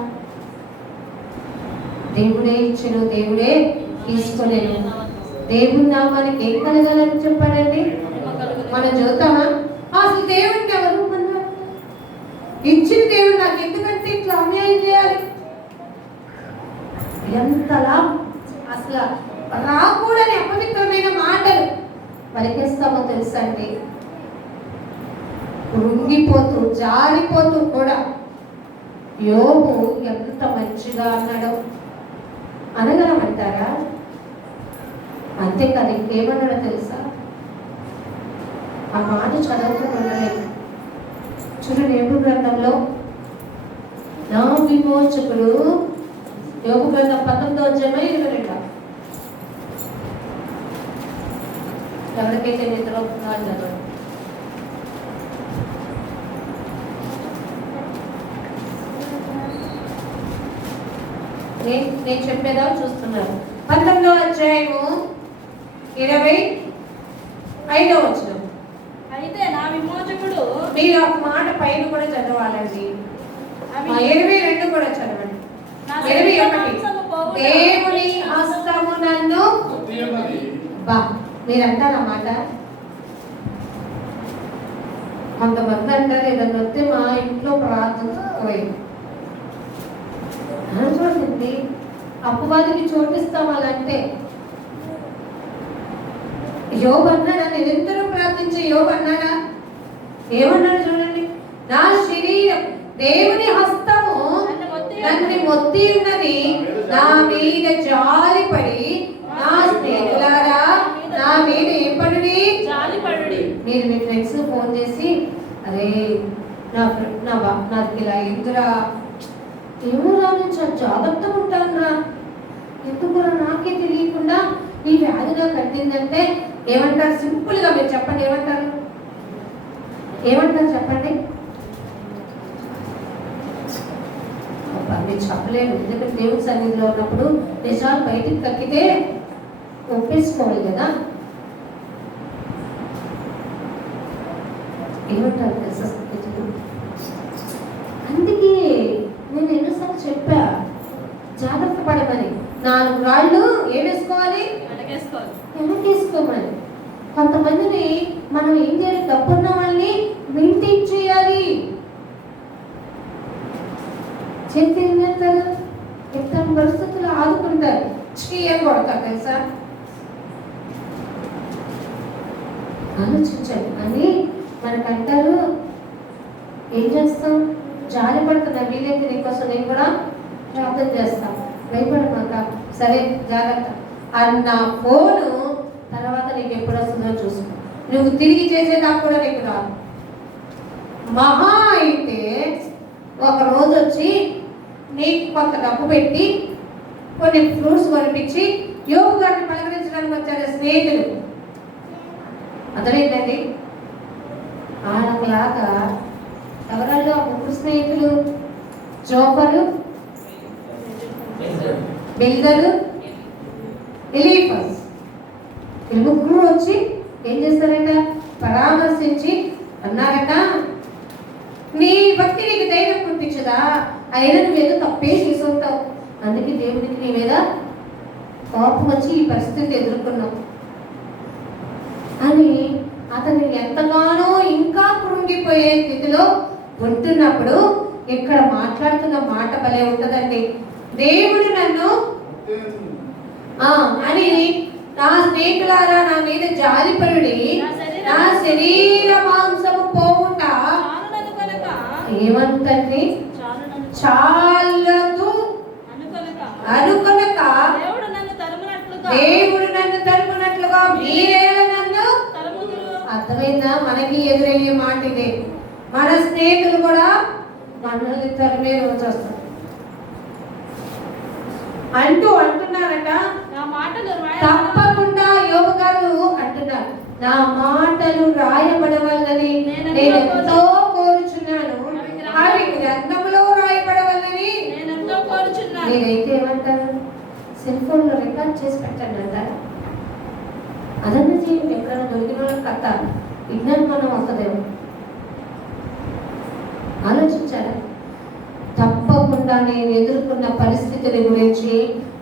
దేవుడే ఇచ్చిన, దేవుడే తీసుకోలేను. దేవుని నామానికి ఏం కలగాలని చెప్పాడండి? మనం చూద్దామా? అసలు దేవుడికి ఎవరు అన్నారు? ఇచ్చిన దేవుడు నాకు ఎందుకంటే ఇట్లా అన్యాయం చేయాలి? ఎంతలా అసలు రాకూడని అపవిత్రమైన మాటలు పలికేస్తామో తెలుసా అండి? కృంగిపోతూ, జారిపోతూ కూడా యోబు ఎంత మంచిగా అన్నాడో అనగలమంటారా? అంతేకాదు, ఇంకేమన్నాడో తెలుసా? ఆ మాట చదువుకుంటున్నాడు. చూడండి, యోబు గ్రంథంలో నా విమోచకుడు, యోబు గ్రంథం 19:22. ఎవరికైతే నిద్ర అవుతుందో చదవండి. నేను చెప్పేదా చూస్తున్నారు. 19:25. అయితే నా విమోచకుడు, మీరు ఒక మాట పైన కూడా చదవాలండి. 22 కూడా చదవండి. 21. దేవుని హస్తము నన్ను మీరు అంటారన్నమాట. కొంతమంది అంటారు ఏదన్నా వస్తే మా ఇంట్లో ప్రార్థించకపోయింది. చూడండి, అపవాదికి చోటిస్తాం అలాంటే. యోబు అన్నాడా? నిరంతరం ప్రార్థించే యోబు అన్నాడా? ఏమన్నాడు చూడండి, నా శరీరం దేవుని హస్తము నన్ను మొత్తి ఉన్నది, నా మీద జాలిపడి నా స్నేహితులారా నా మీద ఏం పడుడి జాలిపడుడి. మీరు మీ ఫ్రెండ్స్ ఫోన్ చేసి, అరే నాకు ఇలా ఎందురా, ఏమోరా నేను చాలా జాగ్రత్తగా ఉంటాను రా, ఎందుకురా నాకే తెలియకుండా ఈ వ్యాధి నాకు కట్టిందంటే ఏమంటారు? సింపుల్గా మీరు చెప్పండి, ఏమంటారు చెప్పండి. మీరు చెప్పలేరు, ఎందుకంటే దేవుడి సన్నిధిలో ఉన్నప్పుడు నిజాలు బయటికి కక్కితే ఒప్పేసుకోవాలి కదా. ఏమంటారు తెలుసా? అందుకే నేను ఎన్నోసార్లు చెప్పా, జాగ్రత్త పడమని. 4 రాళ్ళు ఏమేసుకోవాలి? వెనకేసుకోమని. కొంతమందిని మనం ఏం చేయాలి? డబ్బున్న వాళ్ళని మెయింటైన్ చేయాలి. చేతి ఏం చేస్తారు? ఎత్తని పరిస్థితులు ఆదుకుంటారు, ఏం కొడతారు తెలుసా? ఆలోచించాలి అని మనకంటారు. ఏం చేస్తాం? జాలి పడుతున్నా, వీలైతే నీకోసం నేను కూడా ప్రార్థన చేస్తాం, భయపడమాక, సరే జాగ్రత్త అన్న ఫోను తర్వాత నీకు ఎప్పుడు వస్తుందో చూసుకో, నువ్వు తిరిగి చేసేదాకా కూడా నీకు రాదు. మహా అయితే ఒక రోజు వచ్చి నీకు కొంత డబ్బు పెట్టి కొన్ని ఫ్రూట్స్ కొనిపించి యోగు గారిని పలకరించడానికి వచ్చారు స్నేహితులు. అర్థమైందండి? వాళ్ళలాగా ఎవరల్లో 3 స్నేహితులు, జోఫరు, బిల్దరు, ఎలీఫస్, ఈ 3 వచ్చి ఏం చేస్తారట? పరామర్శించి అన్నారట, నీ భక్తి నీకు ధైర్యం పుట్టించదా, అయినా నువ్వేదో తప్పే చేసుకుంటావు, అందుకే దేవుడికి నీ మీద కోపం వచ్చి ఈ పరిస్థితి ఎదుర్కొన్నావు అని అతను ఎంతగానో ఇంకా కృంగిపోయే స్థితిలో ఉంటున్నప్పుడు ఇక్కడ మాట్లాడుతున్న మాట భలే ఉంటదండి. దేవుడు నన్ను అని, నా స్నేహితులారా నా మీద జాలిపరుడి, నా శరీర మాంసము పోవుట ఏమంతండి చాలదు అనుకొనక దేవుడు నన్ను తరుమునట్లుగా మీరే నన్ను. అర్థమైందా? మనకి ఎదురయ్యే మాట ఇదే. మన స్నేహితులు కూడా మనల్ని తరిమే రోజు వస్తారు అంటున్నారట. తప్పకుండా యోగు గారు అంటున్నారు, నా మాటలు రాయబడవాలని నేను ఎంతో కోరుచున్నాను, అవి గ్రంథంలో రాయబడవాలని నేనైతే ఏమంటాను? సెల్ ఫోన్ లో రికార్డ్ చేసి పెట్టండి అంటారు. అదన్నా చేయండి, ఎక్కడైనా దొరికిన వాళ్ళకి కథ విజ్ఞానం మనం వస్తుందేమో ఆలోచించారా? తప్పకుండా నేను ఎదుర్కొన్న పరిస్థితుల గురించి,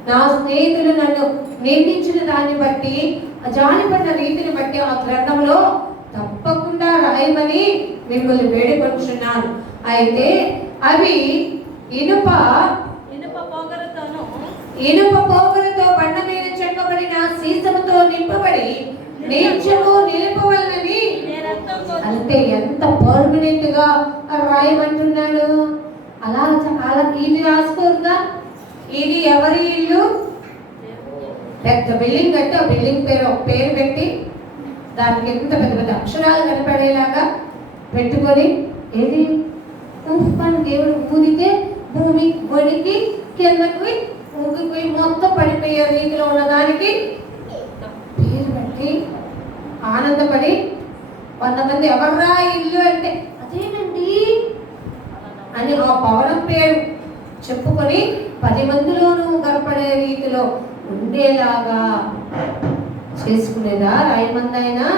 నా స్నేహితులు నన్ను నిందించిన దాన్ని బట్టి, జాలిపడిన రీతిని బట్టి ఆ గ్రంథంలో తప్పకుండా రాయమని మిమ్మల్ని వేడుకొంటున్నాను. అయితే అవి ఇనుప పోగలతో బండ మీద చెక్కబడిన సీసముతో నింపబడి నిత్యము నిలుపవలనని. అంటే ఎంత పర్మనెంట్ గా రాయమంటున్నాడు. అలా ఇది రాసుకోరుగా. ఇది ఎవరి ఇల్లు? పెద్ద బిల్డింగ్ కట్టి ఆ బిల్డింగ్ పేరు పెట్టి దానికి ఎంత పెద్ద పెద్ద అక్షరాలు కనపడేలాగా పెట్టుకొని, ఏది అని దేవుడు ఊదితే భూమి వణికి కిందకి ఊగిపోయి మొత్తం పడిపోయే రీతిలో ఉన్నదానికి పేరు పెట్టి ఆనందపడి 100 మంది ఎవర్రా ఇల్లు అంటే అదేనండి అని ఆ భవనం పేరు చెప్పుకొని 10 మందిలోనూ కనపడే రీతిలో ఉండేలాగా చేసుకునేదా రాయమందైనా?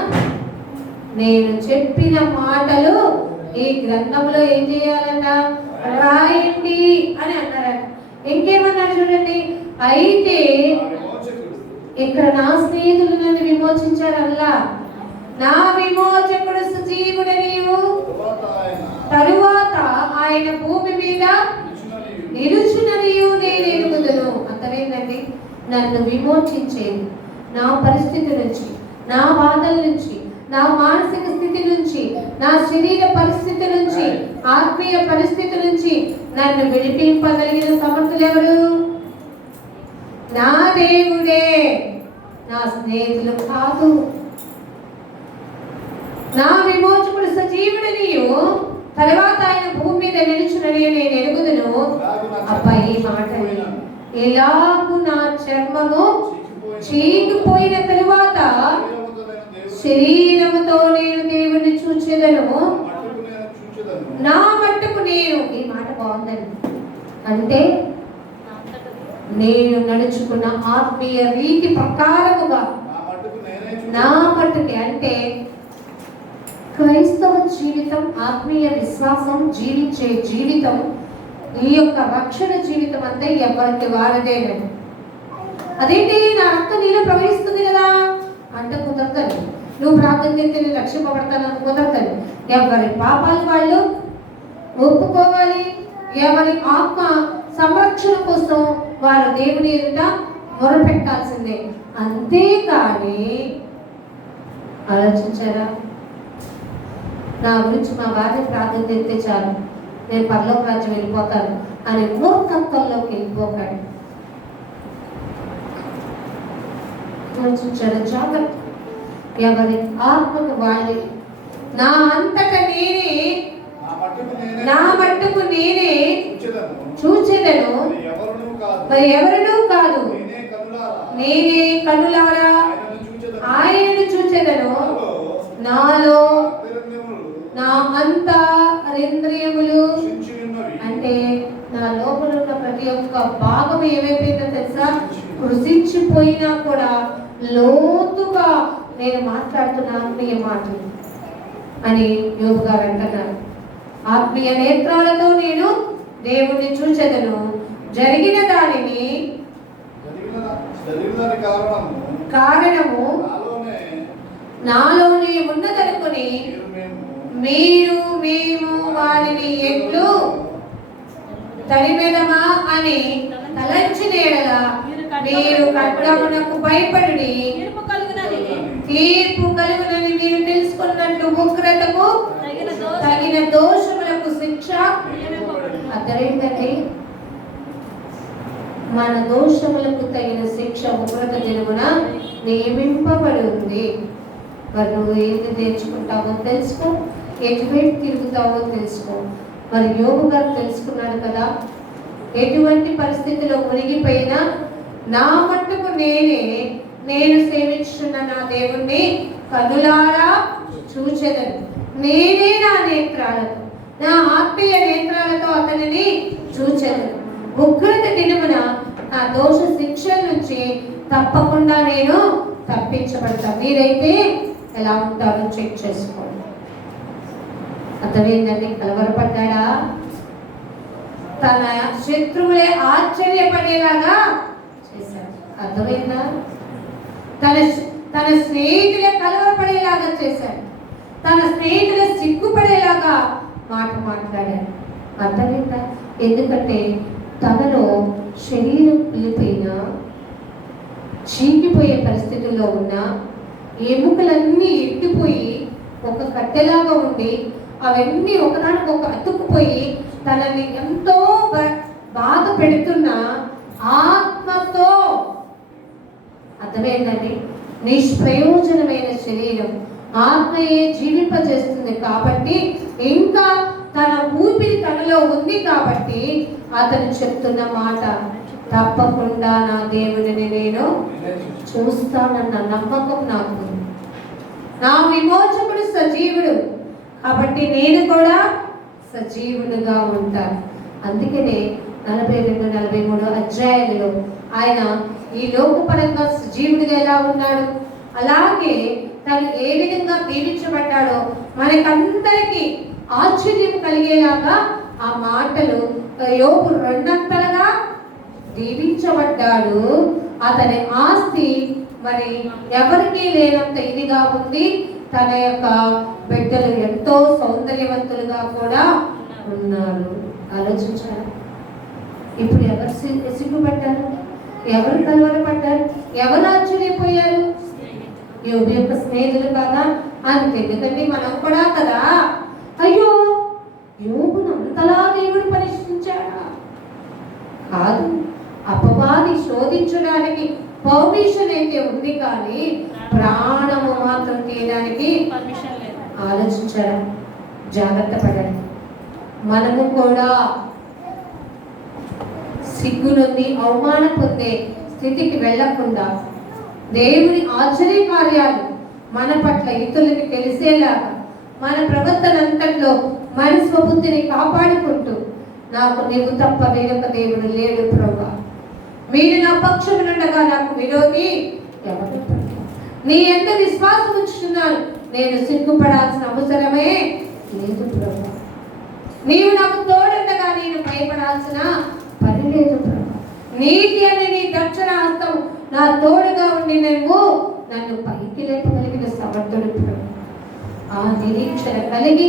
నేను చెప్పిన మాటలు ఈ గ్రంథంలో ఏం చేయాలంట? రాయండి అని అన్నారట. ఇంకేమన్నారు చూడండి, అయితే ఇక్కడ నా స్నేహితులు నన్ను విమోచించారల్లా, నా విమోచకుడు సజీవుడనియు తరువాత ఆయన భూమి మీద నిలుచుననియు నేను ఎరుగుదును. అర్థమైందండి? నన్ను విమోచించేది, నా పరిస్థితి నుంచి, నా బాధల నుంచి, నా మానసిక స్థితి నుంచి, నా శరీర పరిస్థితి నుంచి, ఆత్మీయ పరిస్థితి నుంచి నన్ను విడిపింపగలిగిన సమర్థులు ఎవరు? నా దేవుడే, నా స్నేహితులు కాదు. నా విమోచకుడు సజీవుడు నీవు, తర్వాత ఆయన భూమి మీద నిలుచునని నేను ఎరుగుదును. అబ్బా, ఈ మాట ఇలాగు నా చర్మము చీకిపోయిన తరువాత శరీరముతో నేను దేవుణ్ణి చూచెదను, నా మట్టుకు నేను. ఈ మాట బాగుందండి. అంటే నేను నడుచుకున్న ఆత్మీయ రీతి ప్రకారముగా నా మట్టుకి, అంటే క్రైస్తవ జీవితం, ఆత్మీయ విశ్వాసం, జీవించే జీవితం, ఈ యొక్క రక్షణ జీవితం అంతా ఎవరికి వారదేనండి. అదేంటి, నా రక్తం నీలో ప్రవహిస్తుంది కదా అంటే కుదరదు. నువ్వు ప్రార్థన చేస్తే నేను రక్షింపబడతానని కుదరదు. ఎవరి పాపాలు వాళ్ళు ఒప్పుకోవాలి. ఎవరి ఆత్మ సంరక్షణ కోసం వారు దేవుని ఎదుట మొరపెట్టాల్సిందే. అంతేకాని ఆలోచించారా, నా గురించి మా భార్య ప్రార్థన చేస్తే చాలు నేను పరలోక రాజ్యం వెళ్ళిపోతాను అనే మూర్ఖత్వంలోకి వెళ్ళిపోకండి. ఆలోచించారా? జాగ్రత్త. ఎవరి ఆత్మకు వాళ్ళే. నా అంతట నేనే, నా మట్టుకు నేనే చూచెదను, మరి ఎవరునూ కాదు. నేనే కనులారా ఆయనను చూచెదను. నాలో నా అంతరింద్రియములు, అంటే నా లోపల ఉన్న ప్రతి ఒక్క భాగం ఏమైపోయిందో తెలుసా? కృషించిపోయినా కూడా లోతుగా నేను మాట్లాడుతున్న ఆత్మీయ మాటలు అని యోబు గారు అంటున్నారు. ఆత్మీయ నేత్రాలతో నేను దేవుణ్ణి చూచెదను, జరిగిన దానిని కారణము నాలోనే ఉన్నదనుకుని మీరు మేము వారిని ఎట్లు తరిమెదమా అని తలంచిన ఎడల మీరు ఖడ్గమునకు భయపడుడి, తీర్పు కలుగునని మీరు తెలుసుకున్నట్లు ఉగ్రతకు తగిన దోషములకు శిక్ష. అర్థమైందండి? మన దోషములకు తగిన శిక్ష ఉగ్రత దినమున నియమింపబడి ఉంది. మరి నువ్వు ఏది నేర్చుకుంటావో తెలుసుకో, ఎటువైపు తిరుగుతావో తెలుసుకో. మరి యోబు గారు తెలుసుకున్నాడు కదా, ఎటువంటి పరిస్థితిలో మునిగిపోయినా నా మట్టుకు నేనే, నేను సేవించున్న నా దేవుణ్ణి కనులారా చూచెదను. నేనే నా నేత్రాలతో, నా ఆత్మీయ నేత్రాలతో అతనిని చూచెదను. ఉగ్రత దినమున నా దోష శిక్ష నుంచి తప్పకుండా నేను తప్పించబడతాను. మీరైతే ఎలా ఉంటారో చెక్ చేసుకోండి. అర్థమైందండి? కలవరపడ్డా? తన శత్రువులే ఆశ్చర్యపడేలాగా చేశాడు. అర్థమైందా? తన స్నేహితులే కలవరపడేలాగా చేశాడు. తన స్నేహితులే సిగ్గుపడేలాగా మాట్లాడాడు. అర్థమైందా? ఎందుకంటే తనలో శరీరం వెళ్ళిపోయినా, చీకిపోయే పరిస్థితుల్లో ఉన్న ఎముకలన్నీ ఎత్తిపోయి ఒక కట్టెలాగా ఉండి అవన్నీ ఒకదానికి ఒక అతుక్కుపోయి తనని ఎంతో బాధ పెడుతున్న ఆత్మతో, అర్థమైందండి, నిష్ప్రయోజనమైన శరీరం ఆత్మయే జీవింపజేస్తుంది కాబట్టి, ఇంకా తన ఊపిరి తనలో ఉంది కాబట్టి అతను చెప్తున్న మాట, తప్పకుండా నా దేవుడిని నేను చూస్తానన్న నమ్మకం నాకు. నా విమోచకుడు సజీవుడు కాబట్టి నేను కూడా సజీవుడుగా ఉంటాను. అందుకనే 42-43 అధ్యాయాలలో ఆయన ఈ లోకపరంగా సజీవుడిగా ఎలా ఉన్నాడు, అలాగే తను ఏ విధంగా దీవించబడ్డాడో మనకందరికీ ఆశ్చర్యం కలిగేలాగా ఆ మాటలు. యోబు రెండంతలుగా దీవించబడ్డాడు. అతని ఆస్తి మరి ఎవరికీ లేనంత ఇదిగా ఉంది. తన యొక్క బిడ్డలు ఎంతో సౌందర్యవంతులుగా కూడా ఉన్నారు. ఆలోచించారు. ఇప్పుడు ఎవరు సిగ్గుపడ్డారు? ఎవరు కలవరపడ్డారు? ఎవరు ఆశ్చర్యపోయారు? యోబు యొక్క స్నేహితులు కాదా? అంతెందుకండి మనం కూడా కదా, అయ్యో యోబును అంతలా దేవుడు పరీక్షించాడా? కాదు, అపవాది శోధించడానికి పర్మిషన్ అయితే ఉంది, కానీ ప్రాణము మాత్రం తీయడానికి పర్మిషన్ లేదు. ఆలోచించారా? జాగ్రత్త పడండి. మనము కూడా సిగ్గు నుండి అవమాన పొందే స్థితికి వెళ్లకుండా దేవుని ఆశ్చర్య కార్యాలు మన పట్ల ఇతరులకి తెలిసేలాగా మన ప్రవర్తన అంతట్లో మన స్వబుద్ధిని కాపాడుకుంటూ, నాకు నీవు తప్ప వేరొక దేవుడు లేడు ప్రభువా, మీరు నా పక్షమునుండగా నాకు విరోధి ఎవరు? నీ ఎంత విశ్వాసం ఉంచుతున్నాను, నేను సిగ్గుపడాల్సిన అవసరమే లేదు ప్రభువా. నీవు నాకు తోడుండగా నేను భయపడాల్సిన పని లేదు ప్రభువా. నీతి అనే నీ దక్షిణ హస్తం నా తోడుగా ఉండి నువ్వు నన్ను పైకి లేపగలిగిన సమర్థుడు ప్రభు. ఆ నిరీక్షణ కలిగి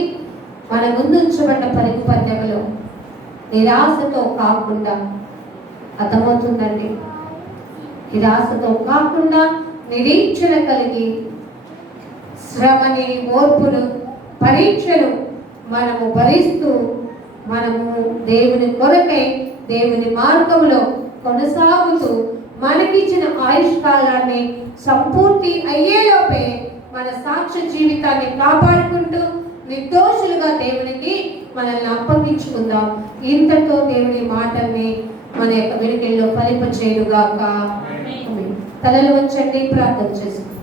మన ముందు ఉంచబడ్డ పరుగు పందెంలో నిరాశతో కాకుండా, అర్థమవుతుందండి, నిరాశతో కాకుండా నిరీక్షణ కలిగి శ్రమని, ఓర్పును, పరీక్షను మనము భరిస్తూ మనము దేవుని కొరకై దేవుని మార్గంలో కొనసాగుతూ మనకిచ్చిన ఆయుష్ కాలాన్ని సంపూర్తి అయ్యేలోపే మన సాక్ష్య జీవితాన్ని కాపాడుకుంటూ నిర్దోషులుగా దేవునికి మనల్ని అప్పగించుకుందాం. ఇంతతో దేవుని మాటల్ని మన యొక్క వెనుకల్లో ఫలింప చేయుగాక. తలలు వంచండి, ప్రార్థన చేసుకుందాం.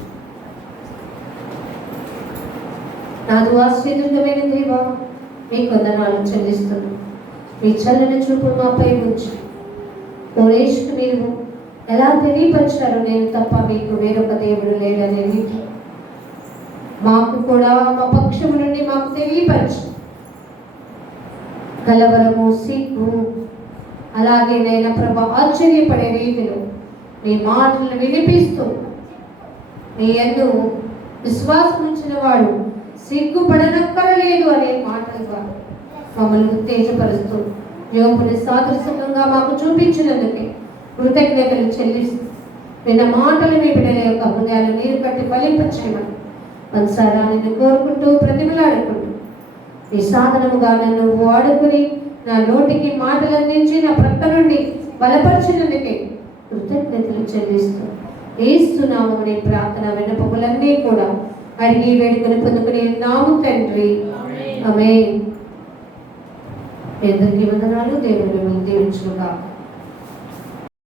నాదు ఆశ్చర్యమైన దేవా, మీ కొందనాలు చెల్లిస్తున్నాను. మీ చల్లని చూపు మాపై ఉంచి కోరేష్కు మీరు ఎలా తెలియపరిచారు, నేను తప్ప మీకు వేరొక దేవుడు లేడనేది మాకు కూడా మా పక్షము నుండి మాకు తెలియపరచు. కలవరము, సిగ్గు, అలాగే నేను ప్రభు ఆశ్చర్యపడే రీతిలో నీ మాటలను వినిపిస్తూ నీ యందు విశ్వాసం ఉంచిన వాడు సిగ్గుపడనక్కరలేదు అనే మాటల ద్వారా మమ్మల్ని ఉత్తేజపరుస్తూ యోబుని సాదృశ్యంగా మాకు చూపించినందుకే కృతజ్ఞతలు చెల్లిస్తూ విన్న మాటలు మీ బిడ్డల యొక్క హృదయాలు నీరు కట్టి ఫలింపచేయమని మనసారా నిన్ను కోరుకుంటూ ప్రతిమలాడుకుంటూ ఈ సాధనముగా నన్ను వాడుకుని నా నోటికి మాటలు అందించి నా ప్రక్క నుండి బలపరిచినందుకే కృతజ్ఞతలు చెల్లిస్తూ ఏస్తున్నామని ప్రార్థన విన్నపములన్నీ కూడా అడిగి వేడుకొని పొందుకునే నాము తండ్రి, ఆమేన్. అందరికీ వందనాలు. దేవుడు మిమ్మల్ని దీవించుగాక.